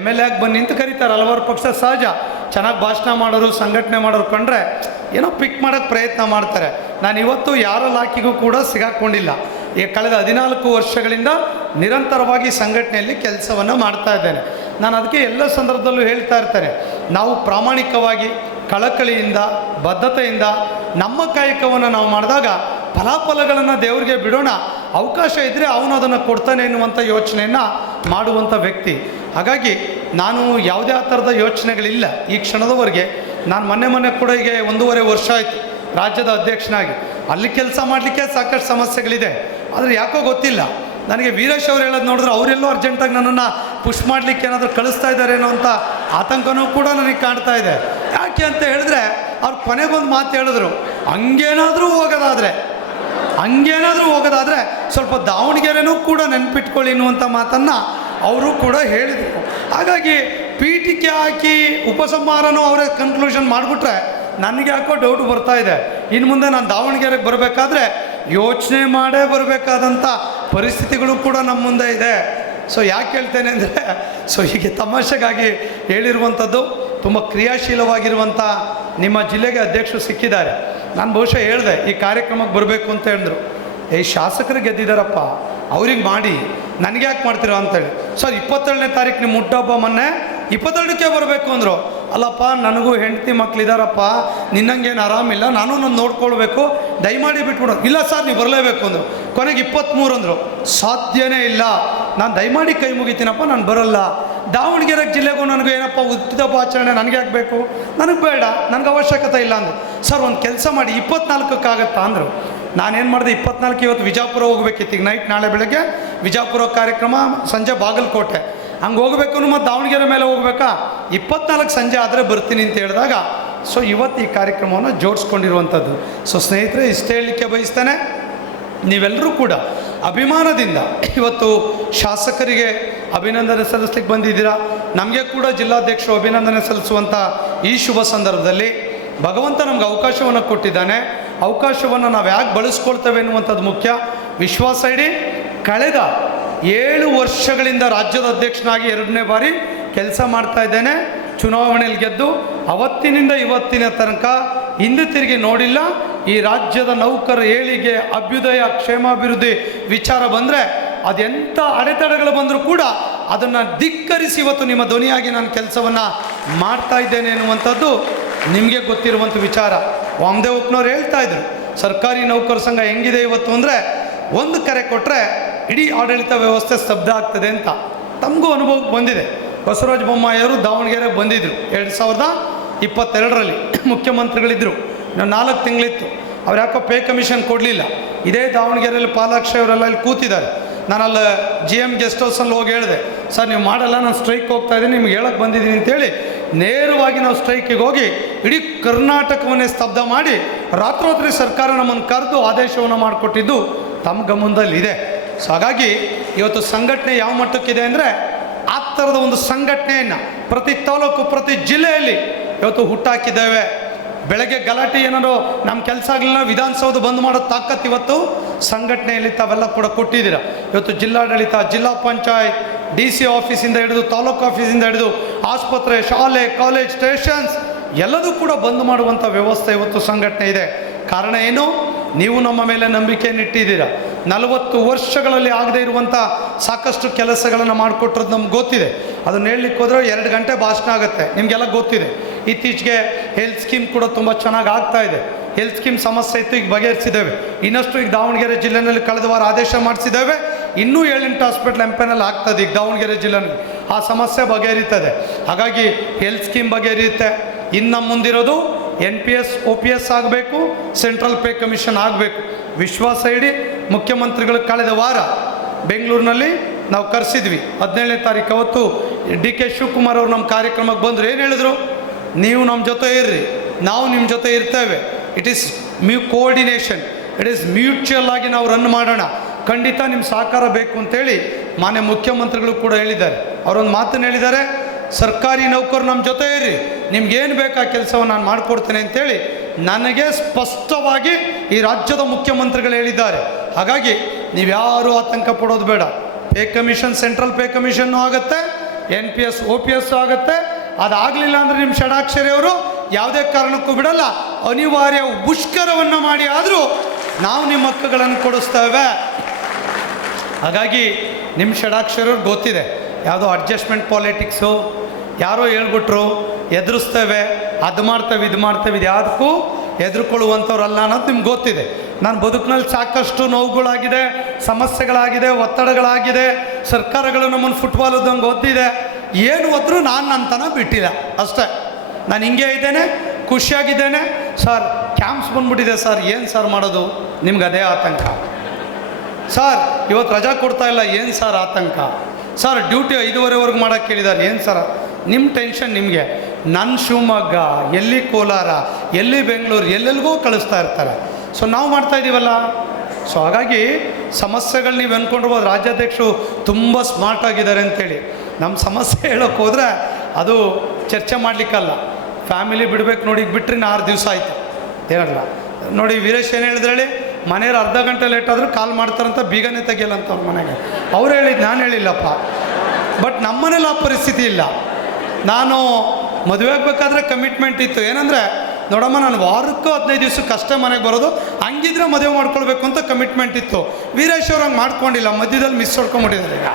MLA ಆಗಿ ಬನ್ನಿ ಅಂತ ಕರೀತಾರೆ. ಹಲವಾರು ಪಕ್ಷ ಸಹಜ, ಚೆನ್ನಾಗಿ ಭಾಷಣ ಮಾಡೋರು, ಸಂಘಟನೆ ಮಾಡೋರು ಕಂಡ್ರೆ ಏನೋ ಪಿಕ್ ಮಾಡೋಕ್ಕೆ ಪ್ರಯತ್ನ ಮಾಡ್ತಾರೆ. ನಾನು ಇವತ್ತು ಯಾರ ಲಾಕಿಗೂ ಕೂಡ ಸಿಗಾಕ್ಕೊಂಡಿಲ್ಲ. ಕಳೆದ 14 ವರ್ಷಗಳಿಂದ ನಿರಂತರವಾಗಿ ಸಂಘಟನೆಯಲ್ಲಿ ಕೆಲಸವನ್ನು ಮಾಡ್ತಾ ಇದ್ದೇನೆ. ನಾನು ಅದಕ್ಕೆ ಎಲ್ಲ ಸಂದರ್ಭದಲ್ಲೂ ಹೇಳ್ತಾ ಇರ್ತೇನೆ, ನಾವು ಪ್ರಾಮಾಣಿಕವಾಗಿ ಕಳಕಳಿಯಿಂದ ಬದ್ಧತೆಯಿಂದ ನಮ್ಮ ಕಾಯಕವನ್ನು ನಾವು ಮಾಡಿದಾಗ ಫಲಾಫಲಗಳನ್ನು ದೇವರಿಗೆ ಬಿಡೋಣ. ಅವಕಾಶ ಇದ್ದರೆ ಅವನು ಅದನ್ನು ಕೊಡ್ತಾನೆ ಎನ್ನುವಂಥ ಯೋಚನೆಯನ್ನು ಮಾಡುವಂಥ ವ್ಯಕ್ತಿ. ಹಾಗಾಗಿ ನಾನು ಯಾವುದೇ ಆ ಥರದ ಯೋಚನೆಗಳಿಲ್ಲ ಈ ಕ್ಷಣದವರೆಗೆ. ನಾನು ಮೊನ್ನೆ ಕೂಡ ಈಗ 1.5 ವರ್ಷ ಆಯಿತು ರಾಜ್ಯದ ಅಧ್ಯಕ್ಷನಾಗಿ. ಅಲ್ಲಿ ಕೆಲಸ ಮಾಡಲಿಕ್ಕೆ ಸಾಕಷ್ಟು ಸಮಸ್ಯೆಗಳಿದೆ. ಆದರೆ ಯಾಕೋ ಗೊತ್ತಿಲ್ಲ ನನಗೆ ವೀರೇಶ್ ಅವ್ರು ಹೇಳೋದು ನೋಡಿದ್ರೆ ಅವರೆಲ್ಲೋ ಅರ್ಜೆಂಟಾಗಿ ನನ್ನನ್ನು ಪುಷ್ ಮಾಡಲಿಕ್ಕೆ ಏನಾದರೂ ಕಳಿಸ್ತಾ ಇದ್ದಾರೇನೋ ಅಂತ ಆತಂಕನೂ ಕೂಡ ನನಗೆ ಕಾಣ್ತಾ ಇದೆ. ಯಾಕೆ ಅಂತ ಹೇಳಿದ್ರೆ ಅವ್ರು ಕೊನೆಗೊಂದು ಮಾತು ಹೇಳಿದ್ರು, ಹಂಗೇನಾದರೂ ಹೋಗೋದಾದರೆ ಸ್ವಲ್ಪ ದಾವಣಗೆರೆನೂ ಕೂಡ ನೆನಪಿಟ್ಕೊಳ್ಳಿ ಎನ್ನುವಂಥ ಮಾತನ್ನು ಅವರು ಕೂಡ ಹೇಳಿದರು. ಹಾಗಾಗಿ ಪೀಠಿಕೆ ಹಾಕಿ ಉಪಸಂಹಾರನೂ ಅವರೇ ಕನ್ಕ್ಲೂಷನ್ ಮಾಡಿಬಿಟ್ರೆ ನನಗೆ ಯಾಕೋ ಡೌಟ್ ಬರ್ತಾ ಇದೆ. ಇನ್ನು ಮುಂದೆ ನಾನು ದಾವಣಗೆರೆಗೆ ಬರಬೇಕಾದ್ರೆ ಯೋಚನೆ ಮಾಡೇ ಬರಬೇಕಾದಂಥ ಪರಿಸ್ಥಿತಿಗಳು ಕೂಡ ನಮ್ಮ ಮುಂದೆ ಇದೆ. ಸೊ ಯಾಕೆ ಹೇಳ್ತೇನೆ ಅಂದರೆ, ಹೀಗೆ ತಮಾಷೆಗಾಗಿ ಹೇಳಿರುವಂಥದ್ದು. ತುಂಬ ಕ್ರಿಯಾಶೀಲವಾಗಿರುವಂಥ ನಿಮ್ಮ ಜಿಲ್ಲೆಗೆ ಅಧ್ಯಕ್ಷರು ಸಿಕ್ಕಿದ್ದಾರೆ. ನಾನು ಬಹುಶಃ ಹೇಳಿದೆ ಈ ಕಾರ್ಯಕ್ರಮಕ್ಕೆ ಬರಬೇಕು ಅಂತ ಹೇಳಿದ್ರು. ಶಾಸಕರು ಗೆದ್ದಿದ್ದಾರಪ್ಪ, ಅವ್ರಿಗೆ ಮಾಡಿ ನನಗೆ ಯಾಕೆ ಮಾಡ್ತೀರಾ ಅಂತೇಳಿ. ಸರ್ 27ನೇ ತಾರೀಕು ನಿಮ್ಮ ಹುಟ್ಟುಹಬ್ಬ, ಮೊನ್ನೆ 22ಕ್ಕೆ ಬರಬೇಕು ಅಂದರು. ಅಲ್ಲಪ್ಪ, ನನಗೂ ಹೆಂಡತಿ ಮಕ್ಕಳಿದಾರಪ್ಪ, ನಿನ್ನಂಗೇನು ಆರಾಮಿಲ್ಲ, ನಾನು ನಾನು ನೋಡ್ಕೊಳ್ಬೇಕು, ದಯಮಾಡಿ ಬಿಟ್ಬಿಡೋ. ಇಲ್ಲ ಸರ್ ನೀವು ಬರಲೇಬೇಕು ಅಂದರು. ಕೊನೆಗೆ 23 ಅಂದರು. ಸಾಧ್ಯನೇ ಇಲ್ಲ, ನಾನು ದಯಮಾಡಿ ಕೈ ಮುಗಿತೀನಪ್ಪ, ನಾನು ಬರೋಲ್ಲ. ದಾವಣಗೆರೆ ಜಿಲ್ಲೆಗೂ ನನಗೂ ಏನಪ್ಪ ಹುಟ್ಟುಹಬ್ಬ ಆಚರಣೆ ನನಗೆ ಆಗಬೇಕು, ನನಗೆ ಬೇಡ, ನನಗೆ ಅವಶ್ಯಕತೆ ಇಲ್ಲ ಅಂದರು. ಸರ್ ಒಂದು ಕೆಲಸ ಮಾಡಿ 24ಕ್ಕಾಗತ್ತಾ ಅಂದರು. ನಾನೇನು ಮಾಡಿದೆ, 24 ಇವತ್ತು ವಿಜಾಪುರ ಹೋಗ್ಬೇಕಿತ್ತು. ಈಗ ನೈಟ್, ನಾಳೆ ಬೆಳಗ್ಗೆ ವಿಜಾಪುರ ಕಾರ್ಯಕ್ರಮ, ಸಂಜೆ ಬಾಗಲಕೋಟೆ, ಹಂಗೆ ಹೋಗ್ಬೇಕು. ಮತ್ತು ದಾವಣಗೆರೆ ಮೇಲೆ ಹೋಗ್ಬೇಕಾ, 24 ಸಂಜೆ ಆದರೆ ಬರ್ತೀನಿ ಅಂತ ಹೇಳಿದಾಗ ಇವತ್ತು ಈ ಕಾರ್ಯಕ್ರಮವನ್ನು ಜೋಡಿಸ್ಕೊಂಡಿರುವಂಥದ್ದು. ಸ್ನೇಹಿತರೆ, ಇಷ್ಟೇ ಹೇಳಲಿಕ್ಕೆ ಬಯಸ್ತೇನೆ, ನೀವೆಲ್ಲರೂ ಕೂಡ ಅಭಿಮಾನದಿಂದ ಇವತ್ತು ಶಾಸಕರಿಗೆ ಅಭಿನಂದನೆ ಸಲ್ಲಿಸ್ಲಿಕ್ಕೆ ಬಂದಿದ್ದೀರಾ. ನಮಗೆ ಕೂಡ ಜಿಲ್ಲಾಧ್ಯಕ್ಷರು ಅಭಿನಂದನೆ ಸಲ್ಲಿಸುವಂಥ ಈ ಶುಭ ಸಂದರ್ಭದಲ್ಲಿ ಭಗವಂತ ನಮ್ಗೆ ಅವಕಾಶವನ್ನು ಕೊಟ್ಟಿದ್ದಾನೆ. ಅವಕಾಶವನ್ನು ನಾವು ಯಾಕೆ ಬಳಸ್ಕೊಳ್ತೇವೆ ಎನ್ನುವಂಥದ್ದು ಮುಖ್ಯ. ವಿಶ್ವಾಸ ಇಡಿ, ಕಳೆದ 7 ವರ್ಷಗಳಿಂದ ರಾಜ್ಯದ ಅಧ್ಯಕ್ಷನಾಗಿ 2ನೇ ಬಾರಿ ಕೆಲಸ ಮಾಡ್ತಾ ಇದ್ದೇನೆ. ಚುನಾವಣೆಯಲ್ಲಿ ಗೆದ್ದು ಅವತ್ತಿನಿಂದ ಇವತ್ತಿನ ತನಕ ಹಿಂದೆ ತಿರುಗಿ ನೋಡಿಲ್ಲ. ಈ ರಾಜ್ಯದ ನೌಕರ ಏಳಿಗೆ, ಅಭ್ಯುದಯ, ಕ್ಷೇಮಾಭಿವೃದ್ಧಿ ವಿಚಾರ ಬಂದರೆ ಅದೆಂಥ ಅಡೆತಡೆಗಳು ಬಂದರೂ ಕೂಡ ಅದನ್ನು ಧಿಕ್ಕರಿಸಿ ಇವತ್ತು ನಿಮ್ಮ ಧ್ವನಿಯಾಗಿ ನಾನು ಕೆಲಸವನ್ನು ಮಾಡ್ತಾ ಇದ್ದೇನೆ ಎನ್ನುವಂಥದ್ದು ನಿಮಗೆ ಗೊತ್ತಿರುವಂಥ ವಿಚಾರ. ವಾಮದೇವ್ ಉಪ್ನವ್ರು ಹೇಳ್ತಾ ಇದ್ರು, ಸರ್ಕಾರಿ ನೌಕರ ಸಂಘ ಹೆಂಗಿದೆ ಇವತ್ತು ಅಂದರೆ, ಒಂದು ಕರೆ ಕೊಟ್ಟರೆ ಇಡೀ ಆಡಳಿತ ವ್ಯವಸ್ಥೆ ಸ್ತಬ್ಧ ಆಗ್ತದೆ ಅಂತ. ತಮಗೂ ಅನುಭವಕ್ಕೆ ಬಂದಿದೆ. ಬಸವರಾಜ ಬೊಮ್ಮಾಯಿಯವರು ದಾವಣಗೆರೆಗೆ ಬಂದಿದ್ದರು 2022ರಲ್ಲಿ ಮುಖ್ಯಮಂತ್ರಿಗಳಿದ್ದರು. ನಾವು 4 ತಿಂಗಳಿತ್ತು. ಅವ್ರು ಯಾಕೋ ಪೇ ಕಮಿಷನ್ ಕೊಡಲಿಲ್ಲ. ಇದೇ ದಾವಣಗೆರೆಯಲ್ಲಿ ಪಾಲಾಕ್ಷ ಅವರೆಲ್ಲ ಇಲ್ಲಿ ಕೂತಿದ್ದಾರೆ. ನಾನು ಅಲ್ಲಿ GM ಗೆಸ್ಟ್ ಹೌಸಲ್ಲಿ ಹೋಗಿ ಹೇಳಿದೆ, ಸರ್ ನೀವು ಮಾಡಲ್ಲ, ನಾನು ಸ್ಟ್ರೈಕ್ ಹೋಗ್ತಾ ಇದ್ದೀನಿ, ನಿಮ್ಗೆ ಹೇಳಕ್ಕೆ ಬಂದಿದ್ದೀನಿ ಅಂತೇಳಿ ನೇರವಾಗಿ ನಾವು ಸ್ಟ್ರೈಕಿಗೆ ಹೋಗಿ ಇಡೀ ಕರ್ನಾಟಕವನ್ನೇ ಸ್ತಬ್ಧ ಮಾಡಿ ರಾತ್ರೋತ್ರಿ ಸರ್ಕಾರ ನಮ್ಮನ್ನು ಕರೆದು ಆದೇಶವನ್ನು ಮಾಡಿಕೊಟ್ಟಿದ್ದು ತಮ್ಮ ಗಮನದಲ್ಲಿದೆ. ಹಾಗಾಗಿ ಇವತ್ತು ಸಂಘಟನೆ ಯಾವ ಮಟ್ಟಕ್ಕಿದೆ ಅಂದರೆ, ಆ ಥರದ ಒಂದು ಸಂಘಟನೆಯನ್ನು ಪ್ರತಿ ತಾಲೂಕು, ಪ್ರತಿ ಜಿಲ್ಲೆಯಲ್ಲಿ ಇವತ್ತು ಹುಟ್ಟಾಕಿದ್ದೇವೆ. ಬೆಳಗ್ಗೆ ಗಲಾಟೆ ಏನಾದ್ರು ನಮ್ಮ ಕೆಲಸ ಆಗಲಿಲ್ಲ, ವಿಧಾನಸೌಧ ಬಂದ್ ಮಾಡೋ ತಾಕತ್ತು ಇವತ್ತು ಸಂಘಟನೆಯಲ್ಲಿ ತಾವೆಲ್ಲ ಕೂಡ ಕೊಟ್ಟಿದ್ದೀರ. ಇವತ್ತು ಜಿಲ್ಲಾಡಳಿತ, ಜಿಲ್ಲಾ ಪಂಚಾಯತ್, DC ಆಫೀಸಿಂದ ಹಿಡಿದು ತಾಲೂಕು ಆಫೀಸಿಂದ ಹಿಡಿದು ಆಸ್ಪತ್ರೆ, ಶಾಲೆ, ಕಾಲೇಜ್, ಸ್ಟೇಷನ್ಸ್ ಎಲ್ಲದೂ ಕೂಡ ಬಂದ್ ಮಾಡುವಂಥ ವ್ಯವಸ್ಥೆ ಇವತ್ತು ಸಂಘಟನೆ ಇದೆ. ಕಾರಣ ಏನು? ನೀವು ನಮ್ಮ ಮೇಲೆ ನಂಬಿಕೆಯನ್ನು ಇಟ್ಟಿದ್ದೀರ. 40 ವರ್ಷಗಳಲ್ಲಿ ಆಗದೇ ಇರುವಂಥ ಸಾಕಷ್ಟು ಕೆಲಸಗಳನ್ನು ಮಾಡಿಕೊಟ್ಟಿರೋದು ನಮ್ಗೆ ಗೊತ್ತಿದೆ. ಅದನ್ನು ಹೇಳಲಿಕ್ಕೆ ಹೋದರೆ 2 ಗಂಟೆ ಭಾಷಣ ಆಗುತ್ತೆ, ನಿಮಗೆಲ್ಲ ಗೊತ್ತಿದೆ. ಇತ್ತೀಚೆಗೆ ಹೆಲ್ತ್ ಸ್ಕೀಮ್ ಕೂಡ ತುಂಬ ಚೆನ್ನಾಗಿ ಆಗ್ತಾ ಇದೆ. ಹೆಲ್ತ್ ಸ್ಕೀಮ್ ಸಮಸ್ಯೆ ಇತ್ತು, ಈಗ ಬಗೆಹರಿಸಿದ್ದೇವೆ. ಇನ್ನಷ್ಟು ಈಗ ದಾವಣಗೆರೆ ಜಿಲ್ಲೆಯಲ್ಲಿ ಕಳೆದ ವಾರ ಆದೇಶ ಮಾಡಿಸಿದ್ದೇವೆ. ಇನ್ನೂ 7-8 ಹಾಸ್ಪಿಟ್ಲ್ ಎಂಪೆನಲ್ ಆಗ್ತದೆ ಈಗ ದಾವಣಗೆರೆ ಜಿಲ್ಲೆಯಲ್ಲಿ. ಆ ಸಮಸ್ಯೆ ಬಗೆಹರಿತದೆ. ಹಾಗಾಗಿ ಹೆಲ್ತ್ ಸ್ಕೀಮ್ ಬಗೆಹರಿಯುತ್ತೆ. ಇನ್ನು ಮುಂದಿರೋದು NPS OPS ಆಗಬೇಕು, ಸೆಂಟ್ರಲ್ ಪೇ ಕಮಿಷನ್ ಆಗಬೇಕು. ವಿಶ್ವಾಸ ಇಡಿ, ಮುಖ್ಯಮಂತ್ರಿಗಳು ಕಳೆದ ವಾರ ಬೆಂಗಳೂರಿನಲ್ಲಿ ನಾವು ಕರೆಸಿದ್ವಿ. 17ನೇ ತಾರೀಕು ಅವತ್ತು DK ಶಿವಕುಮಾರ್ ಅವರು ನಮ್ಮ ಕಾರ್ಯಕ್ರಮಕ್ಕೆ ಬಂದರು. ಏನು ಹೇಳಿದ್ರು? ನೀವು ನಮ್ಮ ಜೊತೆ ಇರ್ರಿ, ನಾವು ನಿಮ್ಮ ಜೊತೆ ಇರ್ತೇವೆ. It is coordination, it is mutual ಆಗಿ ನಾವು ರನ್ ಮಾಡೋಣ, ಖಂಡಿತ ನಿಮ್ಮ ಸಹಕಾರ ಬೇಕು ಅಂತೇಳಿ ಮಾನ್ಯ ಮುಖ್ಯಮಂತ್ರಿಗಳು ಕೂಡ ಹೇಳಿದ್ದಾರೆ. ಅವರೊಂದು ಮಾತನ್ನು ಹೇಳಿದ್ದಾರೆ, ಸರ್ಕಾರಿ ನೌಕರು ನಮ್ಮ ಜೊತೆ ಇರ್ರಿ, ನಿಮ್ಗೇನು ಬೇಕಾ ಕೆಲಸವನ್ನು ನಾನು ಮಾಡಿಕೊಡ್ತೇನೆ ಅಂತೇಳಿ ನನಗೆ ಸ್ಪಷ್ಟವಾಗಿ ಈ ರಾಜ್ಯದ ಮುಖ್ಯಮಂತ್ರಿಗಳು ಹೇಳಿದ್ದಾರೆ. ಹಾಗಾಗಿ ನೀವ್ಯಾರೂ ಆತಂಕ ಪಡೋದು ಬೇಡ. Pay commission, central pay commission ಆಗುತ್ತೆ, NPS OPS ಆಗುತ್ತೆ. ಅದಾಗಲಿಲ್ಲ ಅಂದರೆ ನಿಮ್ಮ ಷಡಾಕ್ಷರಿ ಅವರು ಯಾವುದೇ ಕಾರಣಕ್ಕೂ ಬಿಡಲ್ಲ, ಅನಿವಾರ್ಯ ಮುಷ್ಕರವನ್ನು ಮಾಡಿ ಆದರೂ ನಾವು ನಿಮ್ಮ ಹಕ್ಕುಗಳನ್ನು ಕೊಡಿಸ್ತೇವೆ. ಹಾಗಾಗಿ ನಿಮ್ಮ ಷಡಾಕ್ಷರವ್ರಿಗೆ ಗೊತ್ತಿದೆ, ಯಾವುದೋ ಅಡ್ಜಸ್ಟ್ಮೆಂಟ್ ಪಾಲಿಟಿಕ್ಸು, ಯಾರೋ ಹೇಳ್ಬಿಟ್ರು ಎದುರಿಸ್ತೇವೆ, ಅದು ಮಾಡ್ತೇವೆ ಇದು ಮಾಡ್ತೇವೆ, ಇದು ಯಾವುದಕ್ಕೂ ಎದುರುಕೊಳ್ಳುವಂಥವ್ರಲ್ಲ ಅನ್ನೋದು ನಿಮ್ಗೆ ಗೊತ್ತಿದೆ. ನಾನು ಬದುಕಿನಲ್ಲಿ ಸಾಕಷ್ಟು ನೋವುಗಳಾಗಿದೆ, ಸಮಸ್ಯೆಗಳಾಗಿದೆ, ಒತ್ತಡಗಳಾಗಿದೆ, ಸರ್ಕಾರಗಳು ನಮ್ಮನ್ನು ಫುಟ್ಬಾಲ್ ಓದಂಗೆ ಓದಿದೆ, ಏನು ಓದ್ರೂ ನಾನು ನನ್ನತನ ಬಿಟ್ಟಿಲ್ಲ ಅಷ್ಟೇ. ನಾನು ಹಿಂಗೆ ಇದ್ದೇನೆ, ಖುಷಿಯಾಗಿದ್ದೇನೆ. ಸರ್ ಕ್ಯಾಂಪ್ಸ್ ಬಂದ್ಬಿಟ್ಟಿದೆ ಸರ್, ಏನು ಸರ್ ಮಾಡೋದು? ನಿಮ್ಗೆ ಅದೇ ಆತಂಕ. ಸರ್ ಇವತ್ತು ರಜಾ ಕೊಡ್ತಾ ಇಲ್ಲ, ಏನು ಸರ್ ಆತಂಕ? ಸರ್ ಡ್ಯೂಟಿ 5:30ವರೆಗೂ ಮಾಡೋಕ್ಕೆ ಕೇಳಿದ್ದಾರೆ, ಏನು ಸರ್? ನಿಮ್ಮ ಟೆನ್ಷನ್ ನಿಮಗೆ. ನನ್ನ ಶಿವಮೊಗ್ಗ, ಎಲ್ಲಿ ಕೋಲಾರ, ಎಲ್ಲಿ ಬೆಂಗಳೂರು, ಎಲ್ಲೆಲ್ಲಿಗೋ ಕಳಿಸ್ತಾ ಇರ್ತಾರೆ. ಸೊ ನಾವು ಮಾಡ್ತಾಯಿದ್ದೀವಲ್ಲ. ಸೊ ಹಾಗಾಗಿ ಸಮಸ್ಯೆಗಳು ನೀವು ಅಂದ್ಕೊಂಡಿರ್ಬೋದು ರಾಜ್ಯಾಧ್ಯಕ್ಷರು ತುಂಬ ಸ್ಮಾರ್ಟ್ ಆಗಿದ್ದಾರೆ ಅಂತೇಳಿ. ನಮ್ಮ ಸಮಸ್ಯೆ ಹೇಳೋಕ್ಕೆ ಹೋದರೆ ಅದು ಚರ್ಚೆ ಮಾಡಲಿಕ್ಕಲ್ಲ. ಫ್ಯಾಮಿಲಿ ಬಿಡಬೇಕು ನೋಡಿ, ಈಗ ಬಿಟ್ಟರೆ 6 ದಿವಸ ಆಯಿತು ಏನಲ್ಲ. ನೋಡಿ ವೀರೇಶ್ ಏನು ಹೇಳಿದ್ರೆ ಹೇಳಿ, ಮನೆಯವ್ರು ಅರ್ಧ ಗಂಟೆ ಲೇಟ್ ಆದರೂ ಕಾಲ್ ಮಾಡ್ತಾರಂತ, ಬೀಗನೇ ತೆಗಿಯಲ್ಲ ಅಂತ ಅವ್ರ ಮನೆಗೆ. ಅವ್ರು ಹೇಳಿದ್ದು, ನಾನು ಹೇಳಿಲ್ಲಪ್ಪ. ಬಟ್ ನಮ್ಮನೇಲಿ ಆ ಪರಿಸ್ಥಿತಿ ಇಲ್ಲ. ನಾನು ಮದುವೆ ಆಗಬೇಕಾದ್ರೆ ಕಮಿಟ್ಮೆಂಟ್ ಇತ್ತು, ಏನಂದರೆ ನೋಡಮ್ಮ ನಾನು ವಾರಕ್ಕೂ 15 ದಿವ್ಸಕ್ಕೆ ಅಷ್ಟೇ ಮನೆಗೆ ಬರೋದು, ಹಂಗಿದ್ರೆ ಮದುವೆ ಮಾಡ್ಕೊಳ್ಬೇಕು ಅಂತ ಕಮಿಟ್ಮೆಂಟ್ ಇತ್ತು. ವೀರೇಶ್ ಅವ್ರು ಹಂಗೆ ಮಾಡ್ಕೊಂಡಿಲ್ಲ, ಮಧ್ಯದಲ್ಲಿ ಮಿಸ್ ಹೊಡ್ಕೊಂಬಿಟ್ಟಿದ್ದಾರೆ ಈಗ.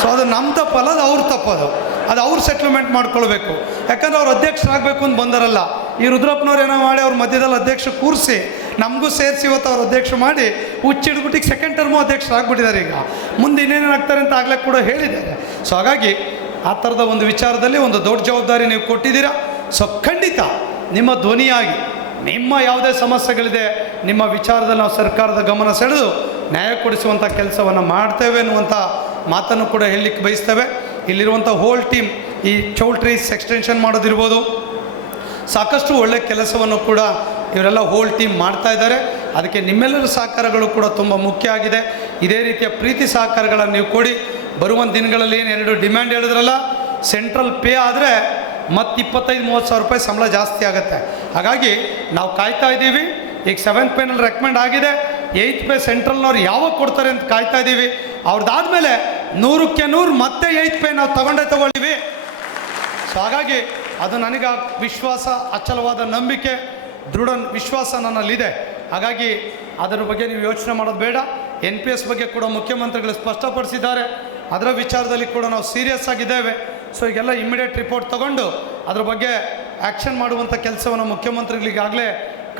ಸೊ ಅದು ನಮ್ಮ ತಪ್ಪಲ್ಲ, ಅದು ಅವ್ರ ತಪ್ಪದು. ಅದು ಅವ್ರು ಸೆಟ್ಲ್ಮೆಂಟ್ ಮಾಡ್ಕೊಳ್ಬೇಕು. ಯಾಕಂದ್ರೆ ಅವ್ರು ಅಧ್ಯಕ್ಷರಾಗಬೇಕು ಅಂತ ಬಂದಾರಲ್ಲ. ಈ ರುದ್ರಪ್ಪನವ್ರು ಏನೋ ಮಾಡಿ ಅವ್ರ ಮಧ್ಯದಲ್ಲಿ ಅಧ್ಯಕ್ಷ ಕೂರಿಸಿ ನಮಗೂ ಸೇರಿಸಿ ಇವತ್ತು ಅವ್ರು ಅಧ್ಯಕ್ಷ ಮಾಡಿ ಹುಚ್ಚಿಡ್ಬಿಟ್ಟಿಗೆ ಸೆಕೆಂಡ್ ಟರ್ಮು ಅಧ್ಯಕ್ಷರಾಗ್ಬಿಟ್ಟಿದ್ದಾರೆ. ಈಗ ಮುಂದೆ ಇನ್ನೇನಾಗ್ತಾರೆ ಅಂತ ಆಗಲೇ ಕೂಡ ಹೇಳಿದ್ದಾರೆ. ಸೊ ಹಾಗಾಗಿ ಆ ಥರದ ಒಂದು ವಿಚಾರದಲ್ಲಿ ಒಂದು ದೊಡ್ಡ ಜವಾಬ್ದಾರಿ ನೀವು ಕೊಟ್ಟಿದ್ದೀರಾ. ಸೊ ಖಂಡಿತ ನಿಮ್ಮ ಧ್ವನಿಯಾಗಿ ನಿಮ್ಮ ಯಾವುದೇ ಸಮಸ್ಯೆಗಳಿದೆ, ನಿಮ್ಮ ವಿಚಾರದಲ್ಲಿ ನಾವು ಸರ್ಕಾರದ ಗಮನ ಸೆಳೆದು ನ್ಯಾಯ ಕೊಡಿಸುವಂಥ ಕೆಲಸವನ್ನು ಮಾಡ್ತೇವೆ ಅನ್ನುವಂಥ ಮಾತನ್ನು ಕೂಡ ಹೇಳಲಿಕ್ಕೆ ಬಯಸ್ತೇವೆ. ಇಲ್ಲಿರುವಂಥ ಹೋಲ್ ಟೀಮ್, ಈ ಚೌಲ್ಟ್ರೀಸ್ ಎಕ್ಸ್ಟೆನ್ಷನ್ ಮಾಡೋದಿರ್ಬೋದು, ಸಾಕಷ್ಟು ಒಳ್ಳೆಯ ಕೆಲಸವನ್ನು ಕೂಡ ಇವರೆಲ್ಲ ಹೋಲ್ ಟೀಮ್ ಮಾಡ್ತಾ ಇದ್ದಾರೆ. ಅದಕ್ಕೆ ನಿಮ್ಮೆಲ್ಲರ ಸಹಕಾರಗಳು ಕೂಡ ತುಂಬ ಮುಖ್ಯ ಆಗಿದೆ. ಇದೇ ರೀತಿಯ ಪ್ರೀತಿ ಸಹಕಾರಗಳನ್ನು ನೀವು ಕೊಡಿ. ಬರುವಂಥ ದಿನಗಳಲ್ಲಿ ಏನು 2 ಡಿಮ್ಯಾಂಡ್ ಹೇಳಿದ್ರಲ್ಲ, ಸೆಂಟ್ರಲ್ ಪೇ ಆದರೆ ಮತ್ತು 25-30 ಸಾವಿರ ರೂಪಾಯಿ ಸಂಬಳ ಜಾಸ್ತಿ ಆಗುತ್ತೆ. ಹಾಗಾಗಿ ನಾವು ಕಾಯ್ತಾ ಇದ್ದೀವಿ. ಈಗ 7th ಪೇನಲ್ಲಿ ರೆಕಮೆಂಡ್ ಆಗಿದೆ, 8th ಪೇ ಸೆಂಟ್ರಲ್ನವ್ರು ಯಾವಾಗ ಕೊಡ್ತಾರೆ ಅಂತ ಕಾಯ್ತಾ ಇದ್ದೀವಿ. ಅವ್ರದ್ದಾದಮೇಲೆ 100ಕ್ಕೆ 100 ಮತ್ತೆ 8th ಪೇ ನಾವು ತಗೊಳ್ಳಿವಿ. ಸೊ ಹಾಗಾಗಿ ಅದು ನನಗೆ ವಿಶ್ವಾಸ, ಅಚಲವಾದ ನಂಬಿಕೆ, ದೃಢ ವಿಶ್ವಾಸ ನನ್ನಲ್ಲಿದೆ. ಹಾಗಾಗಿ ಅದರ ಬಗ್ಗೆ ನೀವು ಯೋಚನೆ ಮಾಡೋದು ಬೇಡ. NPS ಬಗ್ಗೆ ಕೂಡ ಮುಖ್ಯಮಂತ್ರಿಗಳು ಸ್ಪಷ್ಟಪಡಿಸಿದ್ದಾರೆ. ಅದರ ವಿಚಾರದಲ್ಲಿ ಕೂಡ ನಾವು ಸೀರಿಯಸ್ ಆಗಿದ್ದೇವೆ. ಸೊ ಈಗೆಲ್ಲ ಇಮ್ಮಿಡಿಯೇಟ್ ರಿಪೋರ್ಟ್ ತೊಗೊಂಡು ಅದ್ರ ಬಗ್ಗೆ ಆ್ಯಕ್ಷನ್ ಮಾಡುವಂಥ ಕೆಲಸವನ್ನು ಮುಖ್ಯಮಂತ್ರಿಗಳಿಗಾಗಲೇ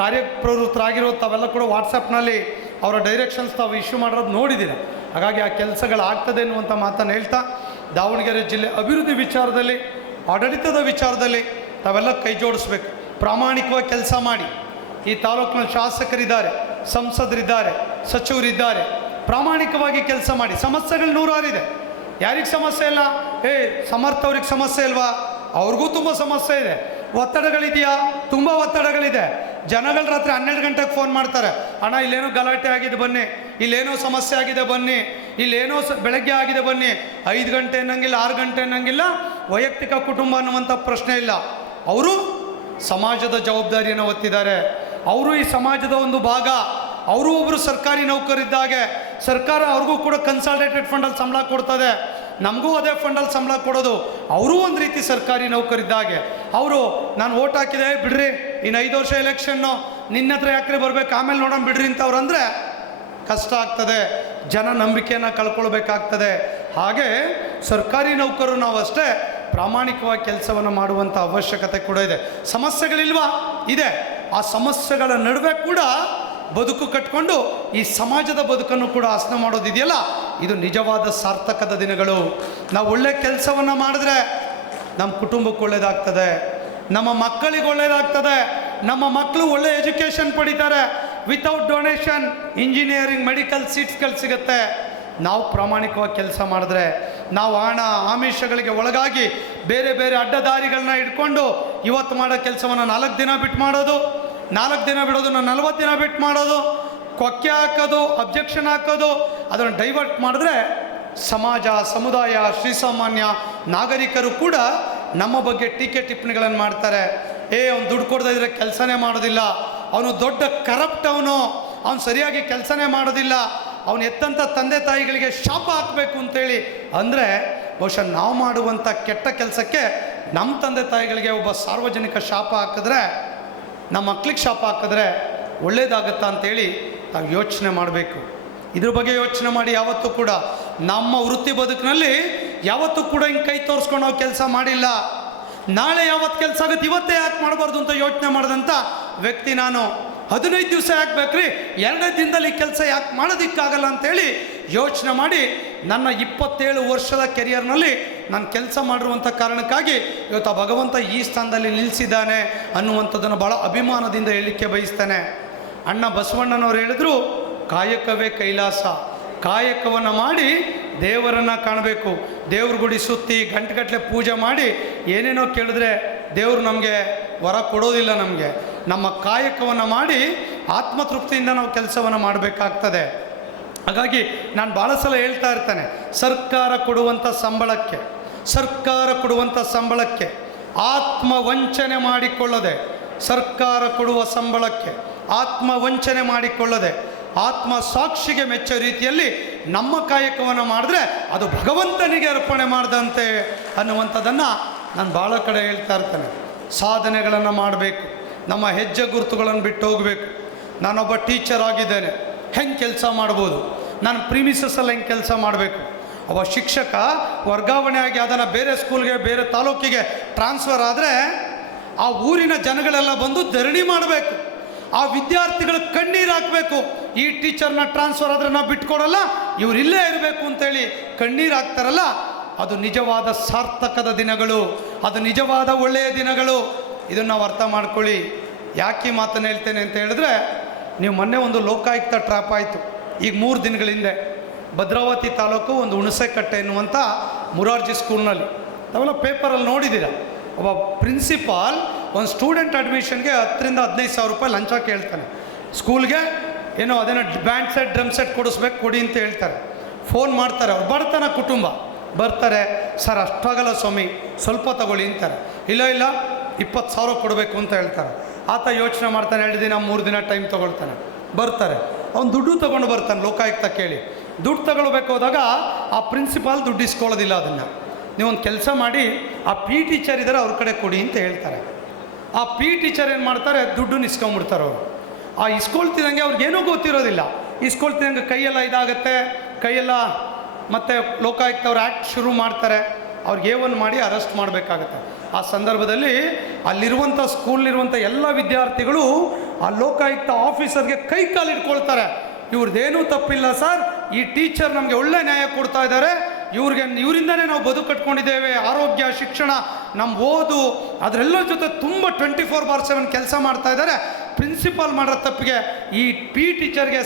ಕಾರ್ಯಪ್ರವೃತ್ತರಾಗಿರೋದು ತಾವೆಲ್ಲ ಕೂಡ ವಾಟ್ಸಪ್ನಲ್ಲಿ ಅವರ ಡೈರೆಕ್ಷನ್ಸ್ ತಾವು ಇಶ್ಯೂ ಮಾಡಿರೋದು ನೋಡಿದ್ದೀರ. ಹಾಗಾಗಿ ಆ ಕೆಲಸಗಳಾಗ್ತದೆ ಎನ್ನುವಂಥ ಮಾತನ್ನು ಹೇಳ್ತಾ, ದಾವಣಗೆರೆ ಜಿಲ್ಲೆ ಅಭಿವೃದ್ಧಿ ವಿಚಾರದಲ್ಲಿ, ಆಡಳಿತದ ವಿಚಾರದಲ್ಲಿ ತಾವೆಲ್ಲ ಕೈ ಜೋಡಿಸ್ಬೇಕು. ಪ್ರಾಮಾಣಿಕವಾಗಿ ಕೆಲಸ ಮಾಡಿ. ಈ ತಾಲೂಕಿನಲ್ಲಿ ಶಾಸಕರಿದ್ದಾರೆ, ಸಂಸದರಿದ್ದಾರೆ, ಸಚಿವರಿದ್ದಾರೆ. ಪ್ರಾಮಾಣಿಕವಾಗಿ ಕೆಲಸ ಮಾಡಿ. ಸಮಸ್ಯೆಗಳು 100 ಇದೆ. ಯಾರಿಗೆ ಸಮಸ್ಯೆ ಇಲ್ಲ? ಸಮರ್ಥವ್ರಿಗೆ ಸಮಸ್ಯೆ ಇಲ್ವಾ? ಅವ್ರಿಗೂ ತುಂಬ ಸಮಸ್ಯೆ ಇದೆ. ಒತ್ತಡಗಳಿದೆಯಾ? ತುಂಬ ಒತ್ತಡಗಳಿದೆ. ಜನಗಳು ರಾತ್ರಿ 12 ಗಂಟೆಗೆ ಫೋನ್ ಮಾಡ್ತಾರೆ, ಅಣ್ಣ ಇಲ್ಲೇನೋ ಗಲಾಟೆ ಆಗಿದೆ ಬನ್ನಿ, ಇಲ್ಲೇನೋ ಸಮಸ್ಯೆ ಆಗಿದೆ ಬನ್ನಿ, ಇಲ್ಲೇನೋ ಬೆಳಗ್ಗೆ ಆಗಿದೆ ಬನ್ನಿ. 5 ಗಂಟೆ ಅನ್ನಂಗಿಲ್ಲ, 6 ಗಂಟೆ ಅನ್ನಂಗಿಲ್ಲ. ವೈಯಕ್ತಿಕ ಕುಟುಂಬ ಅನ್ನುವಂಥ ಪ್ರಶ್ನೆ ಇಲ್ಲ. ಅವರು ಸಮಾಜದ ಜವಾಬ್ದಾರಿಯನ್ನು ಹೊತ್ತಿದ್ದಾರೆ. ಅವರು ಈ ಸಮಾಜದ ಒಂದು ಭಾಗ. ಅವರು ಒಬ್ಬರು ಸರ್ಕಾರಿ ನೌಕರಿದ್ದಾಗೆ ಸರ್ಕಾರ ಅವ್ರಿಗೂ ಕೂಡ ಕನ್ಸಾಲ್ಟೇಟೆಡ್ ಫಂಡಲ್ಲಿ ಸಂಬಳ ಕೊಡ್ತದೆ, ನಮಗೂ ಅದೇ ಫಂಡಲ್ಲಿ ಸಂಬಳ ಕೊಡೋದು. ಅವರೂ ಒಂದು ರೀತಿ ಸರ್ಕಾರಿ ನೌಕರಿದ್ದಾಗೆ. ಅವರು ನಾನು ಓಟ್ ಹಾಕಿದೆ ಬಿಡ್ರಿ, ಇನ್ನು 5 ವರ್ಷ ಎಲೆಕ್ಷನ್ನು, ನಿನ್ನ ಹತ್ರ ಯಾಕ್ರೆ ಬರಬೇಕು, ಆಮೇಲೆ ನೋಡೋಣ ಬಿಡ್ರಿ ಅಂತವ್ರು ಅಂದರೆ ಕಷ್ಟ ಆಗ್ತದೆ. ಜನ ನಂಬಿಕೆಯನ್ನು ಕಳ್ಕೊಳ್ಬೇಕಾಗ್ತದೆ. ಹಾಗೆ ಸರ್ಕಾರಿ ನೌಕರರು ನಾವು ಅಷ್ಟೇ ಪ್ರಾಮಾಣಿಕವಾಗಿ ಕೆಲಸವನ್ನು ಮಾಡುವಂಥ ಅವಶ್ಯಕತೆ ಕೂಡ ಇದೆ. ಸಮಸ್ಯೆಗಳಿಲ್ವಾ? ಇದೆ. ಆ ಸಮಸ್ಯೆಗಳ ನಡುವೆ ಕೂಡ ಬದುಕು ಕಟ್ಕೊಂಡು ಈ ಸಮಾಜದ ಬದುಕನ್ನು ಕೂಡ ಆಸನ ಮಾಡೋದಿದೆಯಲ್ಲ, ಇದು ನಿಜವಾದ ಸಾರ್ಥಕದ ದಿನಗಳು. ನಾವು ಒಳ್ಳೆ ಕೆಲಸವನ್ನು ಮಾಡಿದ್ರೆ ನಮ್ಮ ಕುಟುಂಬಕ್ಕೆ ಒಳ್ಳೆಯದಾಗ್ತದೆ, ನಮ್ಮ ಮಕ್ಕಳಿಗೆ ಒಳ್ಳೆಯದಾಗ್ತದೆ, ನಮ್ಮ ಮಕ್ಕಳು ಒಳ್ಳೆ ಎಜುಕೇಷನ್ ಪಡಿತಾರೆ. ವಿತೌಟ್ ಡೊನೇಷನ್ ಇಂಜಿನಿಯರಿಂಗ್, ಮೆಡಿಕಲ್ ಸೀಟ್ಸ್ಗಳು ಸಿಗುತ್ತೆ. ನಾವು ಪ್ರಾಮಾಣಿಕವಾಗಿ ಕೆಲಸ ಮಾಡಿದ್ರೆ, ನಾವು ಹಣ ಆಮಿಷಗಳಿಗೆ ಒಳಗಾಗಿ ಬೇರೆ ಬೇರೆ ಅಡ್ಡದಾರಿಗಳನ್ನ ಇಟ್ಕೊಂಡು ಇವತ್ತು ಮಾಡೋ ಕೆಲಸವನ್ನು 4 ದಿನ ಬಿಟ್ಟು ಮಾಡೋದು, 4 ದಿನ ಬಿಡೋದನ್ನು 40 ದಿನ ಬಿಟ್ಟು ಮಾಡೋದು, ಕೊಕ್ಕೆ ಹಾಕೋದು, ಅಬ್ಜೆಕ್ಷನ್ ಹಾಕೋದು, ಅದನ್ನು ಡೈವರ್ಟ್ ಮಾಡಿದ್ರೆ ಸಮಾಜ, ಸಮುದಾಯ, ಶ್ರೀಸಾಮಾನ್ಯ ನಾಗರಿಕರು ಕೂಡ ನಮ್ಮ ಬಗ್ಗೆ ಟೀಕೆ ಟಿಪ್ಪಣಿಗಳನ್ನು ಮಾಡ್ತಾರೆ. ಅವ್ನು ದುಡ್ಡು ಕೊಡದೇ ಇದ್ರೆ ಕೆಲಸನೇ ಮಾಡೋದಿಲ್ಲ, ಅವನು ದೊಡ್ಡ ಕರಪ್ಟ್, ಅವನು ಸರಿಯಾಗಿ ಕೆಲಸನೇ ಮಾಡೋದಿಲ್ಲ, ಅವನು ಎತ್ತಂಥ ತಂದೆ ತಾಯಿಗಳಿಗೆ ಶಾಪ ಹಾಕಬೇಕು ಅಂತೇಳಿ ಅಂದರೆ, ಬಹುಶಃ ನಾವು ಮಾಡುವಂಥ ಕೆಟ್ಟ ಕೆಲಸಕ್ಕೆ ನಮ್ಮ ತಂದೆ ತಾಯಿಗಳಿಗೆ ಒಬ್ಬ ಸಾರ್ವಜನಿಕ ಶಾಪ ಹಾಕಿದ್ರೆ, ನಮ್ಮ ಮಕ್ಳಿಗೆ ಶಾಪ ಹಾಕಿದ್ರೆ ಒಳ್ಳೇದಾಗುತ್ತಾ ಅಂತೇಳಿ ನಾವು ಯೋಚನೆ ಮಾಡಬೇಕು. ಇದ್ರ ಬಗ್ಗೆ ಯೋಚನೆ ಮಾಡಿ ಯಾವತ್ತೂ ಕೂಡ ನಮ್ಮ ವೃತ್ತಿ ಬದುಕಿನಲ್ಲಿ ಯಾವತ್ತೂ ಕೂಡ ಹಿಂಗೆ ಕೈ ತೋರಿಸ್ಕೊಂಡು ನಾವು ಕೆಲಸ ಮಾಡಿಲ್ಲ. ನಾಳೆ ಯಾವತ್ತು ಕೆಲಸ ಆಗುತ್ತೆ ಇವತ್ತೇ ಯಾಕೆ ಮಾಡಬಾರ್ದು ಅಂತ ಯೋಚನೆ ಮಾಡಿದಂಥ ವ್ಯಕ್ತಿ ನಾನು. 15 ದಿವಸ ಯಾಕೆ ಬೇಕ್ರಿ, 2 ದಿನದಲ್ಲಿ ಕೆಲಸ ಯಾಕೆ ಮಾಡೋದಕ್ಕಾಗಲ್ಲ ಅಂತೇಳಿ ಯೋಚನೆ ಮಾಡಿ ನನ್ನ 27 ವರ್ಷದ ಕೆರಿಯರ್ನಲ್ಲಿ ನಾನು ಕೆಲಸ ಮಾಡಿರುವಂಥ ಕಾರಣಕ್ಕಾಗಿ ಇವತ್ತು ಆ ಭಗವಂತ ಈ ಸ್ಥಾನದಲ್ಲಿ ನಿಲ್ಲಿಸಿದ್ದಾನೆ ಅನ್ನುವಂಥದ್ದನ್ನು ಭಾಳ ಅಭಿಮಾನದಿಂದ ಹೇಳಲಿಕ್ಕೆ ಬಯಸ್ತೇನೆ. ಅಣ್ಣ ಬಸವಣ್ಣನವ್ರು ಹೇಳಿದ್ರು, ಕಾಯಕವೇ ಕೈಲಾಸ. ಕಾಯಕವನ್ನು ಮಾಡಿ ದೇವರನ್ನು ಕಾಣಬೇಕು. ದೇವ್ರ ಗುಡಿ ಸುತ್ತಿ ಗಂಟೆಗಟ್ಟಲೆ ಪೂಜೆ ಮಾಡಿ ಏನೇನೋ ಕೇಳಿದ್ರೆ ದೇವರು ನಮಗೆ ವರ ಕೊಡೋದಿಲ್ಲ. ನಮಗೆ ನಮ್ಮ ಕಾಯಕವನ್ನು ಮಾಡಿ ಆತ್ಮತೃಪ್ತಿಯಿಂದ ನಾವು ಕೆಲಸವನ್ನು ಮಾಡಬೇಕಾಗ್ತದೆ. ಹಾಗಾಗಿ ನಾನು ಭಾಳ ಸಲ ಹೇಳ್ತಾ ಇರ್ತೇನೆ, ಸರ್ಕಾರ ಕೊಡುವಂಥ ಸಂಬಳಕ್ಕೆ ಆತ್ಮವಂಚನೆ ಮಾಡಿಕೊಳ್ಳದೆ, ಸರ್ಕಾರ ಕೊಡುವ ಸಂಬಳಕ್ಕೆ ಆತ್ಮವಂಚನೆ ಮಾಡಿಕೊಳ್ಳದೆ, ಆತ್ಮ ಸಾಕ್ಷಿಗೆ ಮೆಚ್ಚೋ ರೀತಿಯಲ್ಲಿ ನಮ್ಮ ಕಾಯಕವನ್ನು ಮಾಡಿದ್ರೆ ಅದು ಭಗವಂತನಿಗೆ ಅರ್ಪಣೆ ಮಾಡಿದಂತೆ ಅನ್ನುವಂಥದ್ದನ್ನು ನಾನು ಭಾಳ ಕಡೆ ಹೇಳ್ತಾ ಇರ್ತೇನೆ. ಸಾಧನೆಗಳನ್ನು ಮಾಡಬೇಕು, ನಮ್ಮ ಹೆಜ್ಜೆ ಗುರುತುಗಳನ್ನು ಬಿಟ್ಟು ಹೋಗಬೇಕು. ನಾನೊಬ್ಬ ಟೀಚರ್ ಆಗಿದ್ದೇನೆ, ಹೆಂಗೆ ಕೆಲಸ ಮಾಡ್ಬೋದು, ನಾನು ಪ್ರೀಮಿಸಸ್ಸಲ್ಲಿ ಹೆಂಗೆ ಕೆಲಸ ಮಾಡಬೇಕು. ಒಬ್ಬ ಶಿಕ್ಷಕ ವರ್ಗಾವಣೆ ಆಗಿ ಅದನ್ನು ಬೇರೆ ಸ್ಕೂಲ್ಗೆ ಬೇರೆ ತಾಲೂಕಿಗೆ ಟ್ರಾನ್ಸ್ಫರ್ ಆದರೆ ಆ ಊರಿನ ಜನಗಳೆಲ್ಲ ಬಂದು ಧರಣಿ ಮಾಡಬೇಕು. ಆ ವಿದ್ಯಾರ್ಥಿಗಳು ಕಣ್ಣೀರು ಹಾಕಬೇಕು, ಈ ಟೀಚರ್ನ ಟ್ರಾನ್ಸ್ಫರ್ ಆದರೆ ನಾವು ಬಿಟ್ಕೊಡಲ್ಲ, ಇವ್ರು ಇಲ್ಲೇ ಇರಬೇಕು ಅಂತೇಳಿ ಕಣ್ಣೀರು ಹಾಕ್ತಾರಲ್ಲ, ಅದು ನಿಜವಾದ ಸಾರ್ಥಕದ ದಿನಗಳು, ಅದು ನಿಜವಾದ ಒಳ್ಳೆಯ ದಿನಗಳು. ಇದನ್ನು ನಾವು ಅರ್ಥ ಮಾಡ್ಕೊಳ್ಳಿ. ಯಾಕೆ ಮಾತನ್ನು ಹೇಳ್ತೇನೆ ಅಂತ ಹೇಳಿದ್ರೆ, ನೀವು ಮೊನ್ನೆ ಒಂದು ಲೋಕಾಯುಕ್ತ ಟ್ರ್ಯಾಪ್ ಆಯಿತು. ಈಗ 3 ದಿನಗಳ ಹಿಂದೆ ಭದ್ರಾವತಿ ತಾಲೂಕು ಒಂದು ಹುಣಸೆಕಟ್ಟೆ ಎನ್ನುವಂಥ ಮುರಾರ್ಜಿ ಸ್ಕೂಲ್ನಲ್ಲಿ ನಾವೆಲ್ಲ ಪೇಪರಲ್ಲಿ ನೋಡಿದ್ದೀರ. ಒಬ್ಬ ಪ್ರಿನ್ಸಿಪಾಲ್ ಒಂದು ಸ್ಟೂಡೆಂಟ್ ಅಡ್ಮಿಷನ್ಗೆ 10,000 ರಿಂದ 15,000 ರೂಪಾಯಿ ಲಂಚ ಕೇಳ್ತಾನೆ. ಸ್ಕೂಲ್ಗೆ ಏನೋ ಅದೇನೋ ಬ್ಯಾಂಡ್ ಸೆಟ್ ಡ್ರಮ್ ಸೆಟ್ ಕೊಡಿಸ್ಬೇಕು, ಕೊಡಿ ಅಂತ ಹೇಳ್ತಾರೆ. ಫೋನ್ ಮಾಡ್ತಾರೆ, ಅವ್ರು ಬಡತನ ಕುಟುಂಬ ಬರ್ತಾರೆ, ಸರ್ ಅಷ್ಟಾಗಲ್ಲ ಸ್ವಾಮಿ ಸ್ವಲ್ಪ ತಗೊಳ್ಳಿ ಅಂತಾರೆ. ಇಲ್ಲ 20,000 ಕೊಡಬೇಕು ಅಂತ ಹೇಳ್ತಾರೆ. ಆತ ಯೋಚನೆ ಮಾಡ್ತಾನೆ, 2 ದಿನ 3 ದಿನ ಟೈಮ್ ತೊಗೊಳ್ತಾನೆ. ಬರ್ತಾರೆ, ಅವ್ನು ದುಡ್ಡು ತೊಗೊಂಡು ಬರ್ತಾನೆ. ಲೋಕಾಯುಕ್ತ ಕೇಳಿ ದುಡ್ಡು ತಗೊಳ್ಬೇಕು ಹೋದಾಗ ಆ ಪ್ರಿನ್ಸಿಪಾಲ್ ದುಡ್ಡು ಇಸ್ಕೊಳ್ಳೋದಿಲ್ಲ. ಅದನ್ನು ನೀವೊಂದು ಕೆಲಸ ಮಾಡಿ, ಆ ಪಿ ಟೀಚರ್ ಇದ್ದಾರೆ ಅವ್ರ ಕಡೆ ಕೊಡಿ ಅಂತ ಹೇಳ್ತಾರೆ. ಆ ಪಿ ಟೀಚರ್ ಏನು ಮಾಡ್ತಾರೆ, ದುಡ್ಡು ಇಸ್ಕೊಂಬಿಡ್ತಾರೆ ಅವರು. ಆ ಇಸ್ಕೊಳ್ತಿದಂಗೆ ಅವ್ರಿಗೇನೂ ಗೊತ್ತಿರೋದಿಲ್ಲ. ಇಸ್ಕೊಳ್ತಿದಂಗೆ ಕೈಯೆಲ್ಲ ಇದಾಗುತ್ತೆ, ಕೈಯೆಲ್ಲ ಮತ್ತು ಲೋಕಾಯುಕ್ತ ಅವ್ರು ಆ್ಯಕ್ಟ್ ಶುರು ಮಾಡ್ತಾರೆ. ಅವ್ರಿಗೆ A1 ಮಾಡಿ ಅರೆಸ್ಟ್ ಮಾಡಬೇಕಾಗತ್ತೆ. ಆ ಸಂದರ್ಭದಲ್ಲಿ ಅಲ್ಲಿರುವಂಥ ಸ್ಕೂಲಿರುವಂಥ ಎಲ್ಲ ವಿದ್ಯಾರ್ಥಿಗಳು ಆ ಲೋಕಾಯುಕ್ತ ಆಫೀಸರ್ಗೆ ಕೈ ಕಾಲು ಇಟ್ಕೊಳ್ತಾರೆ. ಇವ್ರದ್ದೇನೂ ತಪ್ಪಿಲ್ಲ ಸರ್, ಈ ಟೀಚರ್ ನಮಗೆ ಒಳ್ಳೆ ನ್ಯಾಯ ಕೊಡ್ತಾ ಇದ್ದಾರೆ, ಇವರಿಂದನೇ ನಾವು ಬದುಕು ಕಟ್ಕೊಂಡಿದ್ದೇವೆ, ಆರೋಗ್ಯ, ಶಿಕ್ಷಣ, ನಮ್ಮ ಓದು ಅದರೆಲ್ಲ ಜೊತೆ ತುಂಬ 24/7 ಕೆಲಸ ಮಾಡ್ತಾ ಇದ್ದಾರೆ. ಪ್ರಿನ್ಸಿಪಾಲ್ ಮಾಡೋ ತಪ್ಪಿಗೆ ಈ ಪಿ ಟೀಚರ್ಗೆ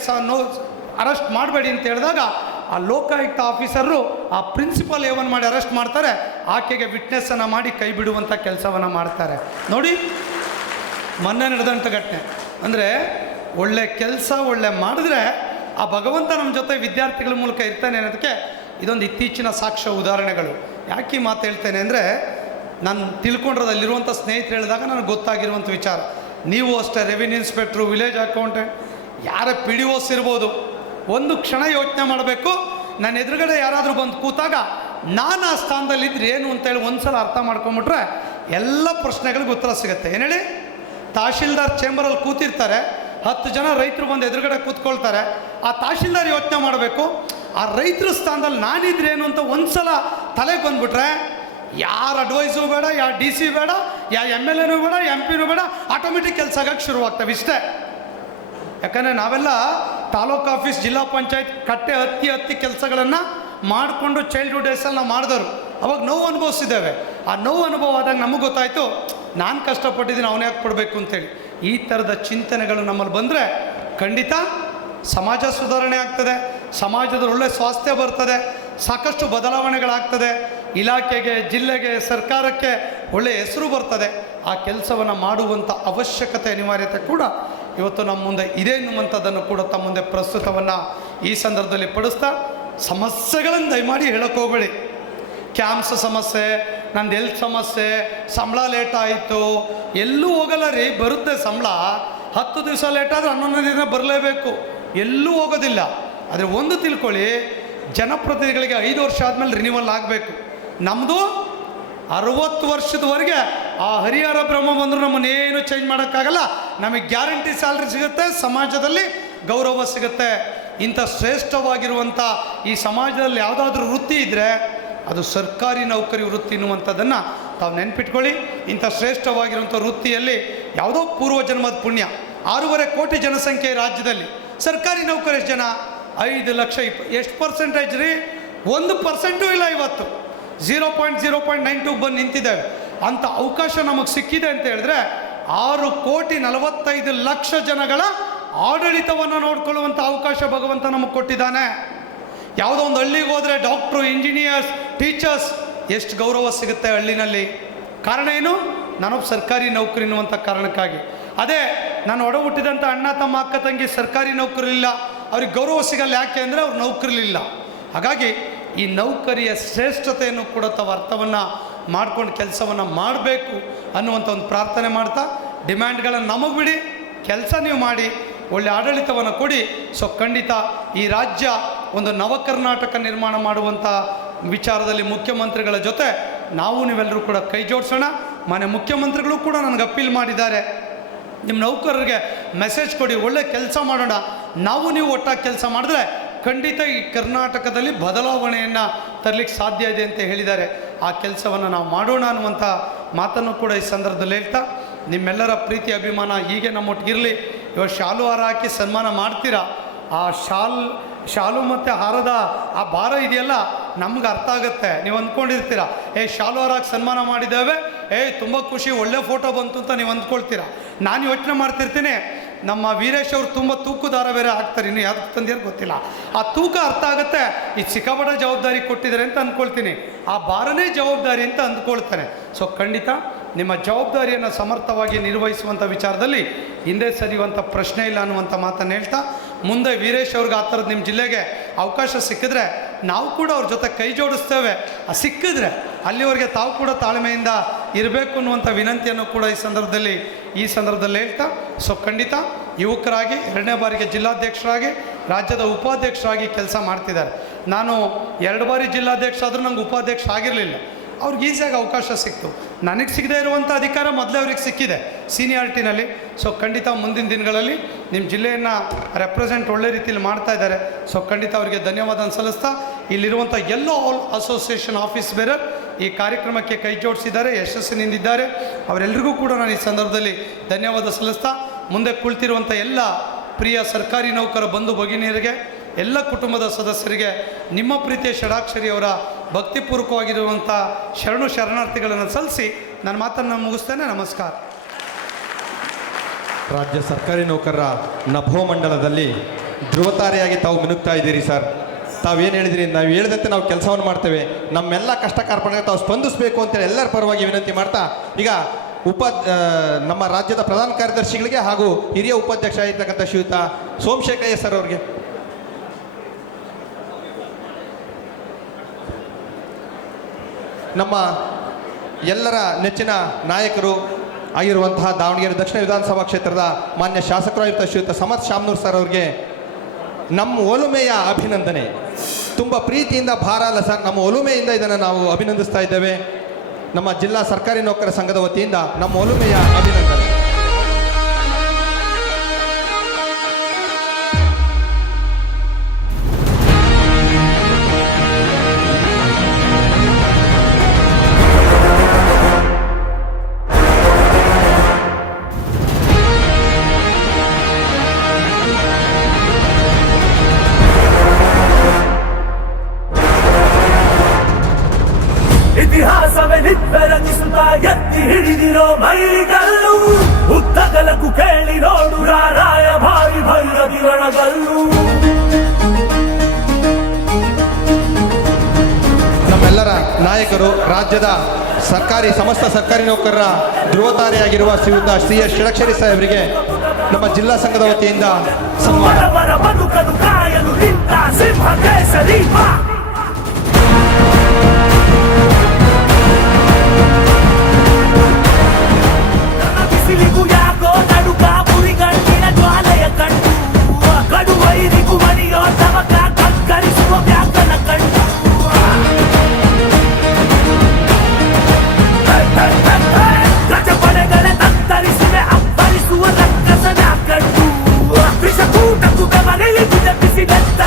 ಅರೆಸ್ಟ್ ಮಾಡಬೇಡಿ ಅಂತ ಹೇಳಿದಾಗ ಆ ಲೋಕಾಯುಕ್ತ ಆಫೀಸರು ಆ ಪ್ರಿನ್ಸಿಪಾಲ್ A1 ಮಾಡಿ ಅರೆಸ್ಟ್ ಮಾಡ್ತಾರೆ. ಆಕೆಗೆ ವಿಟ್ನೆಸ್ಸನ್ನು ಮಾಡಿ ಕೈ ಬಿಡುವಂಥ ಕೆಲಸವನ್ನು ಮಾಡ್ತಾರೆ. ನೋಡಿ, ಮೊನ್ನೆ ನಡೆದಂಥ ಘಟನೆ. ಅಂದರೆ ಒಳ್ಳೆ ಕೆಲಸ ಒಳ್ಳೆ ಮಾಡಿದ್ರೆ ಆ ಭಗವಂತ ನಮ್ಮ ಜೊತೆ ವಿದ್ಯಾರ್ಥಿಗಳ ಮೂಲಕ ಇರ್ತಾನೆ ಅನ್ನೋದಕ್ಕೆ ಇದೊಂದು ಇತ್ತೀಚಿನ ಸಾಕ್ಷ್ಯ ಉದಾಹರಣೆಗಳು. ಯಾಕೆ ಈ ಮಾತು ಹೇಳ್ತೇನೆ ಅಂದರೆ, ನಾನು ತಿಳ್ಕೊಂಡಿರೋದು ಅಲ್ಲಿರುವಂಥ ಸ್ನೇಹಿತರು ಹೇಳಿದಾಗ ನನಗೆ ಗೊತ್ತಾಗಿರುವಂಥ ವಿಚಾರ. ನೀವು ಅಷ್ಟೇ, ರೆವಿನ್ಯೂ ಇನ್ಸ್ಪೆಕ್ಟ್ರು, ವಿಲೇಜ್ ಅಕೌಂಟೆಂಟ್, ಯಾರ PDOs ಇರ್ಬೋದು, ಒಂದು ಕ್ಷಣ ಯೋಚನೆ ಮಾಡಬೇಕು. ನನ್ನ ಎದುರುಗಡೆ ಯಾರಾದರೂ ಬಂದು ಕೂತಾಗ ನಾನು ಆ ಸ್ಥಾನದಲ್ಲಿದ್ದರೆ ಏನು ಅಂತೇಳಿ ಒಂದು ಸಲ ಅರ್ಥ ಮಾಡ್ಕೊಂಬಿಟ್ರೆ ಎಲ್ಲ ಪ್ರಶ್ನೆಗಳಿಗೆ ಉತ್ತರ ಸಿಗುತ್ತೆ. ಏನು ಹೇಳಿ, ತಹಶೀಲ್ದಾರ್ ಚೇಂಬರಲ್ಲಿ ಕೂತಿರ್ತಾರೆ, 10 ಜನ ರೈತರು ಬಂದು ಎದುರುಗಡೆ ಕೂತ್ಕೊಳ್ತಾರೆ. ಆ ತಹಶೀಲ್ದಾರ್ ಯೋಚನೆ ಮಾಡಬೇಕು, ಆ ರೈತರ ಸ್ಥಾನದಲ್ಲಿ ನಾನಿದ್ರೇನು ಅಂತ ಒಂದು ಸಲ ತಲೆಗೆ ಬಂದುಬಿಟ್ರೆ ಯಾರ ಅಡ್ವೈಸು ಬೇಡ, ಯಾವ DC ಬೇಡ, ಯಾವ MLAನೂ ಬೇಡ, MP ಬೇಡ, ಆಟೋಮೆಟಿಕ್ ಕೆಲಸ ಆಗಕ್ಕೆ ಶುರುವಾಗ್ತವೆ. ಇಷ್ಟೇ. ಯಾಕಂದರೆ ನಾವೆಲ್ಲ ತಾಲೂಕು ಆಫೀಸ್, ಜಿಲ್ಲಾ ಪಂಚಾಯತ್ ಕಟ್ಟೆ ಹತ್ತಿ ಕೆಲಸಗಳನ್ನು ಮಾಡಿಕೊಂಡು ಚೈಲ್ಡ್ಹುಡ್ ಡೇಸಲ್ಲಿ ನಾವು ಮಾಡಿದವರು. ಅವಾಗ ನೋವು ಅನುಭವಿಸಿದ್ದೇವೆ. ಆ ನೋವು ಅನುಭವ ಆದಾಗ ನಮಗೆ ಗೊತ್ತಾಯಿತು, ನಾನು ಕಷ್ಟಪಟ್ಟಿದ್ದೀನಿ, ಅವನೇ ಯಾಕೆ ಕೊಡಬೇಕು ಅಂತೇಳಿ. ಈ ಥರದ ಚಿಂತನೆಗಳು ನಮ್ಮಲ್ಲಿ ಬಂದರೆ ಖಂಡಿತ ಸಮಾಜ ಸುಧಾರಣೆ ಆಗ್ತದೆ, ಸಮಾಜದ ಒಳ್ಳೆ ಸ್ವಾಸ್ಥ್ಯ ಬರ್ತದೆ, ಸಾಕಷ್ಟು ಬದಲಾವಣೆಗಳಾಗ್ತದೆ, ಇಲಾಖೆಗೆ, ಜಿಲ್ಲೆಗೆ, ಸರ್ಕಾರಕ್ಕೆ ಒಳ್ಳೆಯ ಹೆಸರು ಬರ್ತದೆ. ಆ ಕೆಲಸವನ್ನು ಮಾಡುವಂಥ ಅವಶ್ಯಕತೆ, ಅನಿವಾರ್ಯತೆ ಕೂಡ ಇವತ್ತು ನಮ್ಮ ಮುಂದೆ ಇದೆ ಎನ್ನುವಂಥದ್ದನ್ನು ಕೂಡ ತಮ್ಮ ಮುಂದೆ ಪ್ರಸ್ತುತವನ್ನು ಈ ಸಂದರ್ಭದಲ್ಲಿ ಪಡಿಸ್ತಾ, ಸಮಸ್ಯೆಗಳನ್ನು ದಯಮಾಡಿ ಹೇಳಕ್ಕೆ ಹೋಗಬೇಡಿ. ಕ್ಯಾಂಪ್ಸ್ ಸಮಸ್ಯೆ, ನಂದು ಹೆಲ್ತ್ ಸಮಸ್ಯೆ, ಸಂಬಳ ಲೇಟ್ ಆಯಿತು, ಎಲ್ಲೂ ಹೋಗಲ್ಲ ರೀ. ಬರುತ್ತೆ ಸಂಬಳ, 10 ದಿವಸ ಲೇಟ್ ಆದರೆ 11ನೇ ದಿನ ಬರಲೇಬೇಕು, ಎಲ್ಲೂ ಹೋಗೋದಿಲ್ಲ. ಆದರೆ ಒಂದು ತಿಳ್ಕೊಳ್ಳಿ, ಜನಪ್ರತಿನಿಧಿಗಳಿಗೆ 5 ವರ್ಷ ಆದಮೇಲೆ ರಿನಿವಲ್ ಆಗಬೇಕು. ನಮ್ಮದು 60 ವರ್ಷದವರೆಗೆ ಆ ಹರಿಹರ ಬ್ರಹ್ಮ ಬಂದರೂ ನಮ್ಮನ್ನೇನು ಚೇಂಜ್ ಮಾಡೋಕ್ಕಾಗಲ್ಲ. ನಮಗೆ ಗ್ಯಾರಂಟಿ ಸ್ಯಾಲ್ರಿ ಸಿಗುತ್ತೆ, ಸಮಾಜದಲ್ಲಿ ಗೌರವ ಸಿಗುತ್ತೆ. ಇಂಥ ಶ್ರೇಷ್ಠವಾಗಿರುವಂಥ ಈ ಸಮಾಜದಲ್ಲಿ ಯಾವುದಾದ್ರೂ ವೃತ್ತಿ ಇದ್ದರೆ ಅದು ಸರ್ಕಾರಿ ನೌಕರಿ ವೃತ್ತಿ ಎನ್ನುವಂಥದ್ದನ್ನು ತಾವು ನೆನ್ಪಿಟ್ಕೊಳ್ಳಿ. ಇಂಥ ಶ್ರೇಷ್ಠವಾಗಿರುವಂಥ ವೃತ್ತಿಯಲ್ಲಿ ಯಾವುದೋ ಪೂರ್ವಜನ್ಮದ ಪುಣ್ಯ. 6.5 ಕೋಟಿ ಜನಸಂಖ್ಯೆ ರಾಜ್ಯದಲ್ಲಿ ಸರ್ಕಾರಿ ನೌಕರಿ ಎಷ್ಟು ಜನ? 5 ಲಕ್ಷ. ಎಷ್ಟು ಪರ್ಸೆಂಟೇಜ್ ರೀ? 1% ಇಲ್ಲ. ಇವತ್ತು 0.92 ಬಂದು ನಿಂತಿದ್ದೇವೆ. ಅಂಥ ಅವಕಾಶ ನಮಗೆ ಸಿಕ್ಕಿದೆ ಅಂತ ಹೇಳಿದ್ರೆ 6,45,00,000 ಜನಗಳ ಆಡಳಿತವನ್ನು ನೋಡ್ಕೊಳ್ಳುವಂಥ ಅವಕಾಶ ಭಗವಂತ ನಮಗೆ ಕೊಟ್ಟಿದ್ದಾನೆ. ಯಾವುದೋ ಒಂದು ಹಳ್ಳಿಗೆ ಹೋದರೆ ಡಾಕ್ಟ್ರು, ಇಂಜಿನಿಯರ್ಸ್, ಟೀಚರ್ಸ್ ಎಷ್ಟು ಗೌರವ ಸಿಗುತ್ತೆ ಹಳ್ಳಿನಲ್ಲಿ. ಕಾರಣ ಏನು? ನಾನೊಬ್ಬ ಸರ್ಕಾರಿ ನೌಕರಿ ಎನ್ನುವಂಥ ಕಾರಣಕ್ಕಾಗಿ. ಅದೇ ನಾನು ಒಡ ಹುಟ್ಟಿದಂಥ ಅಣ್ಣ ತಮ್ಮ ಅಕ್ಕ ತಂಗಿ ಸರ್ಕಾರಿ ನೌಕರಿಲಿಲ್ಲ, ಅವ್ರಿಗೆ ಗೌರವ ಸಿಗಲ್ಲ. ಯಾಕೆ ಅಂದರೆ ಅವ್ರು ನೌಕರಿಲಿಲ್ಲ. ಹಾಗಾಗಿ ಈ ನೌಕರಿಯ ಶ್ರೇಷ್ಠತೆಯನ್ನು ಕೂಡ ತಾವು ಅರ್ಥವನ್ನು ಮಾಡ್ಕೊಂಡು ಕೆಲಸವನ್ನು ಮಾಡಬೇಕು ಅನ್ನುವಂಥ ಒಂದು ಪ್ರಾರ್ಥನೆ ಮಾಡ್ತಾ, ಡಿಮ್ಯಾಂಡ್ಗಳನ್ನು ನಮಗೆ ಬಿಡಿ, ಕೆಲಸ ನೀವು ಮಾಡಿ, ಒಳ್ಳೆ ಆಡಳಿತವನ್ನು ಕೊಡಿ. ಸೊ ಖಂಡಿತ ಈ ರಾಜ್ಯ ಒಂದು ನವ ಕರ್ನಾಟಕ ನಿರ್ಮಾಣ ಮಾಡುವಂಥ ವಿಚಾರದಲ್ಲಿ ಮುಖ್ಯಮಂತ್ರಿಗಳ ಜೊತೆ ನಾವು ನೀವೆಲ್ಲರೂ ಕೂಡ ಕೈ ಜೋಡಿಸೋಣ. ಮಾನ್ಯ ಮುಖ್ಯಮಂತ್ರಿಗಳು ಕೂಡ ನನಗೆ ಅಪೀಲ್ ಮಾಡಿದ್ದಾರೆ, ನಿಮ್ಮ ನೌಕರರಿಗೆ ಮೆಸೇಜ್ ಕೊಡಿ, ಒಳ್ಳೆ ಕೆಲಸ ಮಾಡೋಣ. ನಾವು ನೀವು ಒಟ್ಟಾಗಿ ಕೆಲಸ ಮಾಡಿದ್ರೆ ಖಂಡಿತ ಈ ಕರ್ನಾಟಕದಲ್ಲಿ ಬದಲಾವಣೆಯನ್ನು ತರಲಿಕ್ಕೆ ಸಾಧ್ಯ ಇದೆ ಅಂತ ಹೇಳಿದ್ದಾರೆ. ಆ ಕೆಲಸವನ್ನು ನಾವು ಮಾಡೋಣ ಅನ್ನುವಂಥ ಮಾತನ್ನು ಕೂಡ ಈ ಸಂದರ್ಭದಲ್ಲಿ ಹೇಳ್ತಾ, ನಿಮ್ಮೆಲ್ಲರ ಪ್ರೀತಿ ಅಭಿಮಾನ ಹೀಗೆ ನಮ್ಮೊಟ್ಟಿಗಿರಲಿ. ಇವಾಗ ಶಾಲು ಹಾರ ಹಾಕಿ ಸನ್ಮಾನ ಮಾಡ್ತೀರಾ, ಆ ಶಾಲು ಮತ್ತು ಹಾರದ ಆ ಭಾರ ಇದೆಯಲ್ಲ ನಮ್ಗೆ ಅರ್ಥ ಆಗುತ್ತೆ. ನೀವು ಅಂದ್ಕೊಂಡಿರ್ತೀರ, ಶಾಲು ಹಾರ ಹಾಕಿ ಸನ್ಮಾನ ಮಾಡಿದ್ದೇವೆ, ತುಂಬ ಖುಷಿ, ಒಳ್ಳೆ ಫೋಟೋ ಬಂತು ಅಂತ ನೀವು ಅಂದ್ಕೊಳ್ತೀರ. ನಾನು ಯೋಚನೆ ಮಾಡ್ತಿರ್ತೀನಿ, ನಮ್ಮ ವೀರೇಶ್ ಅವರು ತುಂಬ ತೂಕದಾರ ಬೇರೆ ಹಾಕ್ತಾರೆ, ಇನ್ನು ಯಾವ್ದು ತಂದಿರೋ ಗೊತ್ತಿಲ್ಲ. ಆ ತೂಕ ಅರ್ಥ ಆಗುತ್ತೆ, ಈ ಸಿಕ್ಕಾಪಟ್ಟೆ ಜವಾಬ್ದಾರಿ ಕೊಟ್ಟಿದ್ದಾರೆ ಅಂತ ಅಂದ್ಕೊಳ್ತೀನಿ, ಆ ಭಾರನೇ ಜವಾಬ್ದಾರಿ ಅಂತ ಅಂದ್ಕೊಳ್ತಾನೆ. ಸೊ ಖಂಡಿತ ನಿಮ್ಮ ಜವಾಬ್ದಾರಿಯನ್ನು ಸಮರ್ಥವಾಗಿ ನಿರ್ವಹಿಸುವಂಥ ವಿಚಾರದಲ್ಲಿ ಹಿಂದೆ ಸರಿಯುವಂಥ ಪ್ರಶ್ನೆ ಇಲ್ಲ ಅನ್ನುವಂಥ ಮಾತನ್ನು ಹೇಳ್ತಾ, ಮುಂದೆ ವೀರೇಶ್ ಅವ್ರಿಗೆ ಆ ಥರದ್ದು ನಿಮ್ಮ ಜಿಲ್ಲೆಗೆ ಅವಕಾಶ ಸಿಕ್ಕಿದ್ರೆ ನಾವು ಕೂಡ ಅವ್ರ ಜೊತೆ ಕೈ ಜೋಡಿಸ್ತೇವೆ. ಸಿಕ್ಕಿದ್ರೆ ಅಲ್ಲಿವರೆಗೆ ತಾವು ಕೂಡ ತಾಳ್ಮೆಯಿಂದ ಇರಬೇಕು ಅನ್ನುವಂಥ ವಿನಂತಿಯನ್ನು ಕೂಡ ಈ ಸಂದರ್ಭದಲ್ಲಿ ಹೇಳ್ತಾ, ಸೊ ಖಂಡಿತ ಯುವಕರಾಗಿ 2ನೇ ಬಾರಿಗೆ ಜಿಲ್ಲಾಧ್ಯಕ್ಷರಾಗಿ ರಾಜ್ಯದ ಉಪಾಧ್ಯಕ್ಷರಾಗಿ ಕೆಲಸ ಮಾಡ್ತಿದ್ದಾರೆ. ನಾನು 2 ಬಾರಿ ಜಿಲ್ಲಾಧ್ಯಕ್ಷ ಆದರೂ ನಂಗೆ ಉಪಾಧ್ಯಕ್ಷ ಆಗಿರಲಿಲ್ಲ. ಅವ್ರಿಗೆ ಈಸಿಯಾಗಿ ಅವಕಾಶ ಸಿಕ್ತು. ನನಗೆ ಸಿಗದೇ ಇರುವಂಥ ಅಧಿಕಾರ ಮೊದಲೇ ಅವ್ರಿಗೆ ಸಿಕ್ಕಿದೆ ಸೀನಿಯಾರಿಟಿನಲ್ಲಿ. ಸೊ ಖಂಡಿತ ಮುಂದಿನ ದಿನಗಳಲ್ಲಿ ನಿಮ್ಮ ಜಿಲ್ಲೆಯನ್ನು ರೆಪ್ರೆಸೆಂಟ್ ಒಳ್ಳೆ ರೀತಿಯಲ್ಲಿ ಮಾಡ್ತಾ ಇದ್ದಾರೆ. ಸೊ ಖಂಡಿತ ಅವರಿಗೆ ಧನ್ಯವಾದ ಸಲ್ಲಿಸ್ತಾ, ಇಲ್ಲಿರುವಂಥ ಎಲ್ಲ ಆಲ್ ಅಸೋಸಿಯೇಷನ್ ಆಫೀಸ್ ಬೇರರ್ ಈ ಕಾರ್ಯಕ್ರಮಕ್ಕೆ ಕೈ ಜೋಡಿಸಿದ್ದಾರೆ, ಯಶಸ್ಸಿನಿಂದಿದ್ದಾರೆ. ಅವರೆಲ್ಲರಿಗೂ ಕೂಡ ನಾನು ಈ ಸಂದರ್ಭದಲ್ಲಿ ಧನ್ಯವಾದ ಸಲ್ಲಿಸ್ತಾ, ಮುಂದೆ ಕುಳಿತಿರುವಂಥ ಎಲ್ಲ ಪ್ರಿಯ ಸರ್ಕಾರಿ ನೌಕರ ಬಂಧು ಭಗಿನಿಯರಿಗೆ, ಎಲ್ಲ ಕುಟುಂಬದ ಸದಸ್ಯರಿಗೆ ನಿಮ್ಮ ಪ್ರೀತಿಯ ಷಡಾಕ್ಷರಿಯವರ ಭಕ್ತಿಪೂರ್ವಕವಾಗಿರುವಂಥ ಶರಣಾರ್ಥಿಗಳನ್ನು ಸಲ್ಲಿಸಿ ನನ್ನ ಮಾತನ್ನು ಮುಗಿಸ್ತೇನೆ. ನಮಸ್ಕಾರ. ರಾಜ್ಯ ಸರ್ಕಾರಿ ನೌಕರರ ನಭೋಮಂಡಲದಲ್ಲಿ ಧ್ರುವತಾರೆಯಾಗಿ ತಾವು ಮಿನುಗ್ತಾ ಇದ್ದೀರಿ ಸರ್. ತಾವೇನು ಹೇಳಿದ್ರಿ, ನಾವು ಹೇಳಿದಂತೆ ನಾವು ಕೆಲಸವನ್ನು ಮಾಡ್ತೇವೆ, ನಮ್ಮೆಲ್ಲ ಕಷ್ಟ ಕಾರ್ಪಣ್ಯಕ್ಕೆ ತಾವು ಸ್ಪಂದಿಸಬೇಕು ಅಂತೇಳಿ ಎಲ್ಲರ ಪರವಾಗಿ ವಿನಂತಿ ಮಾಡ್ತಾ, ಈಗ ನಮ್ಮ ರಾಜ್ಯದ ಪ್ರಧಾನ ಕಾರ್ಯದರ್ಶಿಗಳಿಗೆ ಹಾಗೂ ಹಿರಿಯ ಉಪಾಧ್ಯಕ್ಷ ಆಗಿರ್ತಕ್ಕಂಥ ಶ್ರೀಯುತ ಸೋಮಶೇಖರಯ್ಯ ಸರ್ ಅವರಿಗೆ ನಮ್ಮ ಎಲ್ಲರ ನೆಚ್ಚಿನ ನಾಯಕರು ಆಗಿರುವಂತಹ ದಾವಣಗೆರೆ ದಕ್ಷಿಣ ವಿಧಾನಸಭಾ ಕ್ಷೇತ್ರದ ಮಾನ್ಯ ಶಾಸಕರಾಗಿರ್ತ ಶ್ರೀಯುತ ಸಮರ್ಥ್ ಶಾಮನೂರ್ ಸರ್ ಅವರಿಗೆ ನಮ್ಮ ಒಲುಮೆಯ ಅಭಿನಂದನೆ. ತುಂಬ ಪ್ರೀತಿಯಿಂದ ಭಾರ ಅಲ್ಲ ಸರ್, ನಮ್ಮ ಒಲುಮೆಯಿಂದ ಇದನ್ನು ನಾವು ಅಭಿನಂದಿಸ್ತಾ ಇದ್ದೇವೆ. ನಮ್ಮ ಜಿಲ್ಲಾ ಸರ್ಕಾರಿ ನೌಕರ ಸಂಘದ ವತಿಯಿಂದ ನಮ್ಮ ಒಲುಮೆಯ ಅಭಿನಂದನೆ. ಇತಿಹಾಸವೇ ನಿತ್ಯರಚಿಸುತ್ತಾ ಎತ್ತಿ ಹಿಡಿದಿರೋ ಮೈಲಿಗಲ್ಲು, ಉದ್ದಗಲಕ್ಕೂ ಕೇಳಿ ನೋಡು ರಾರಾಯ ಭಾರಿ ಭೈರದಿ ರಣಗಲ್ಲು. ನಮ್ಮೆಲ್ಲರ ನಾಯಕರು, ರಾಜ್ಯದ ಸಮಸ್ತ ಸರ್ಕಾರಿ ನೌಕರರ ಧ್ರುವತಾರೆಯಾಗಿರುವ ಶ್ರೀಯುತ ಶ್ರೀ ಎಸ್ ಷಡಕ್ಷರಿ ಸಾಹೇಬರಿಗೆ ನಮ್ಮ ಜಿಲ್ಲಾ ಸಂಘದ ವತಿಯಿಂದ ಸನ್ಮಾನ. ಬದುಕಲು ಕಾಯಲು ನಿಂತ ಸಿಂಹ ಕೇಸರಿ ಬಾ. ಬಿಸಿಲಿಗೂ ಯಾಕೋ ನಡುಕ ಪುರಿಗಣ್ಣಿನ ಜ್ವಾಲೆಯ ಕಂಡು, ಕಡುವೈರಿಗೂ ಮಣಿಯೋ ತವಕ ಕಕ್ಕರಿಸುವ ವ್ಯಾಕರಣ ಕಂಡು. ಗಜಪಡೆಗಳೇ ತತ್ತರಿಸಿವೆ ಅಪ್ಪಳಿಸುವ ರಕ್ಕಸನ ಕಂಡು, ವಿಷಕೂಟಕ್ಕೂ ಬೆವರಿಳಿದಿದೆ ಬಿಸಿಲೆತ್ತ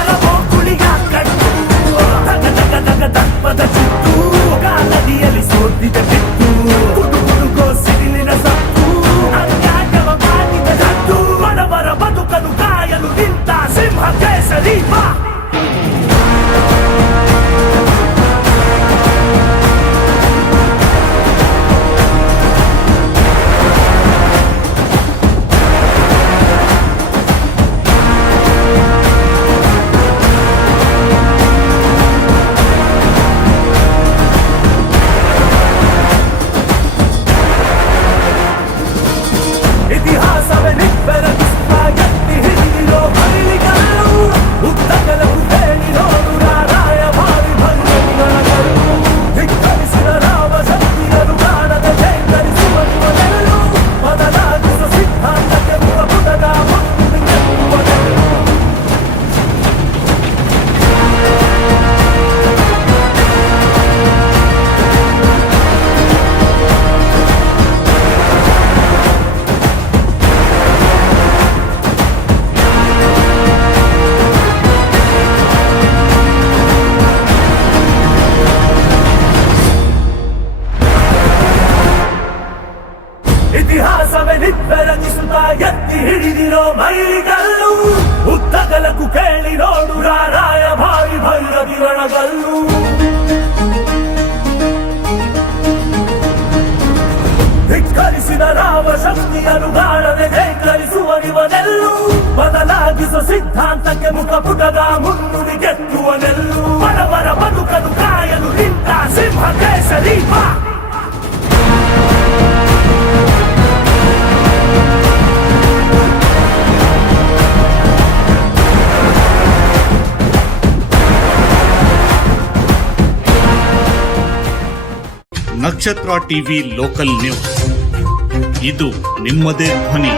ಇತಿಹಾಸವೇ ನಿಬ್ಬೆರಗಿಸುತ್ತಾ ಎತ್ತಿ ಹಿಡಿದಿರೋ ಮೈಲಿಗಲ್ಲು ಉದ್ದಗಲವು ಹೇಳಿ ನೋಡು ರಾಯಭಾರಿ ಭಂಗಗಳು ಧಿಕ್ಕರಿಸಿದ ರಾಮ ಶಕ್ತಿಯರು ಕಾಣದೆ ಜೈಕರಿಸುವ ನಿವನೆಲ್ಲು ಬದಲಾಗಿಸುವ ಸಿದ್ಧಾಂತಕ್ಕೆ ಮುಖಪುಟದ ಮುನ್ನುಡಿಗೆತ್ತುವನೆಲ್ಲು ಇತಿಹಾಸವೇ ನಿಬ್ಬೆರಗಿಸುತ್ತಾ ಎತ್ತಿ ಹಿಡಿದಿರೋ ಮೈಲಿಗಲ್ಲು ಉದ್ದಗಲಕ್ಕೂ ಕೇಳಿ ನೋಡು ರಾಯಭಾರಿ ಭೈರವಿ ರಣಗಲ್ಲು ಧಿಕ್ಕರಿಸಿದ ರಾಮ ಶಕ್ತಿಯನ್ನು ಕಾಣದೆ ಜೈಕರಿಸುವ ನಿವನೆಲ್ಲು ಬದಲಾಗಿಸುವ ಸಿದ್ಧಾಂತಕ್ಕೆ ಮುಖಪುಟದ ಮುನ್ನುಡಿಗೆತ್ತುವನೆಲ್ಲು ಬಡವರ ಬದುಕಲು ಕಾಯಲು ನಿಂತ ಸಿಂಹ ಕೇಸರಿ ಬಾ ನಕ್ಷತ್ರ ಟಿವಿ ಲೋಕಲ್ ನ್ಯೂಸ್, ಇದು ನಿಮ್ಮದೇ ಧ್ವನಿ.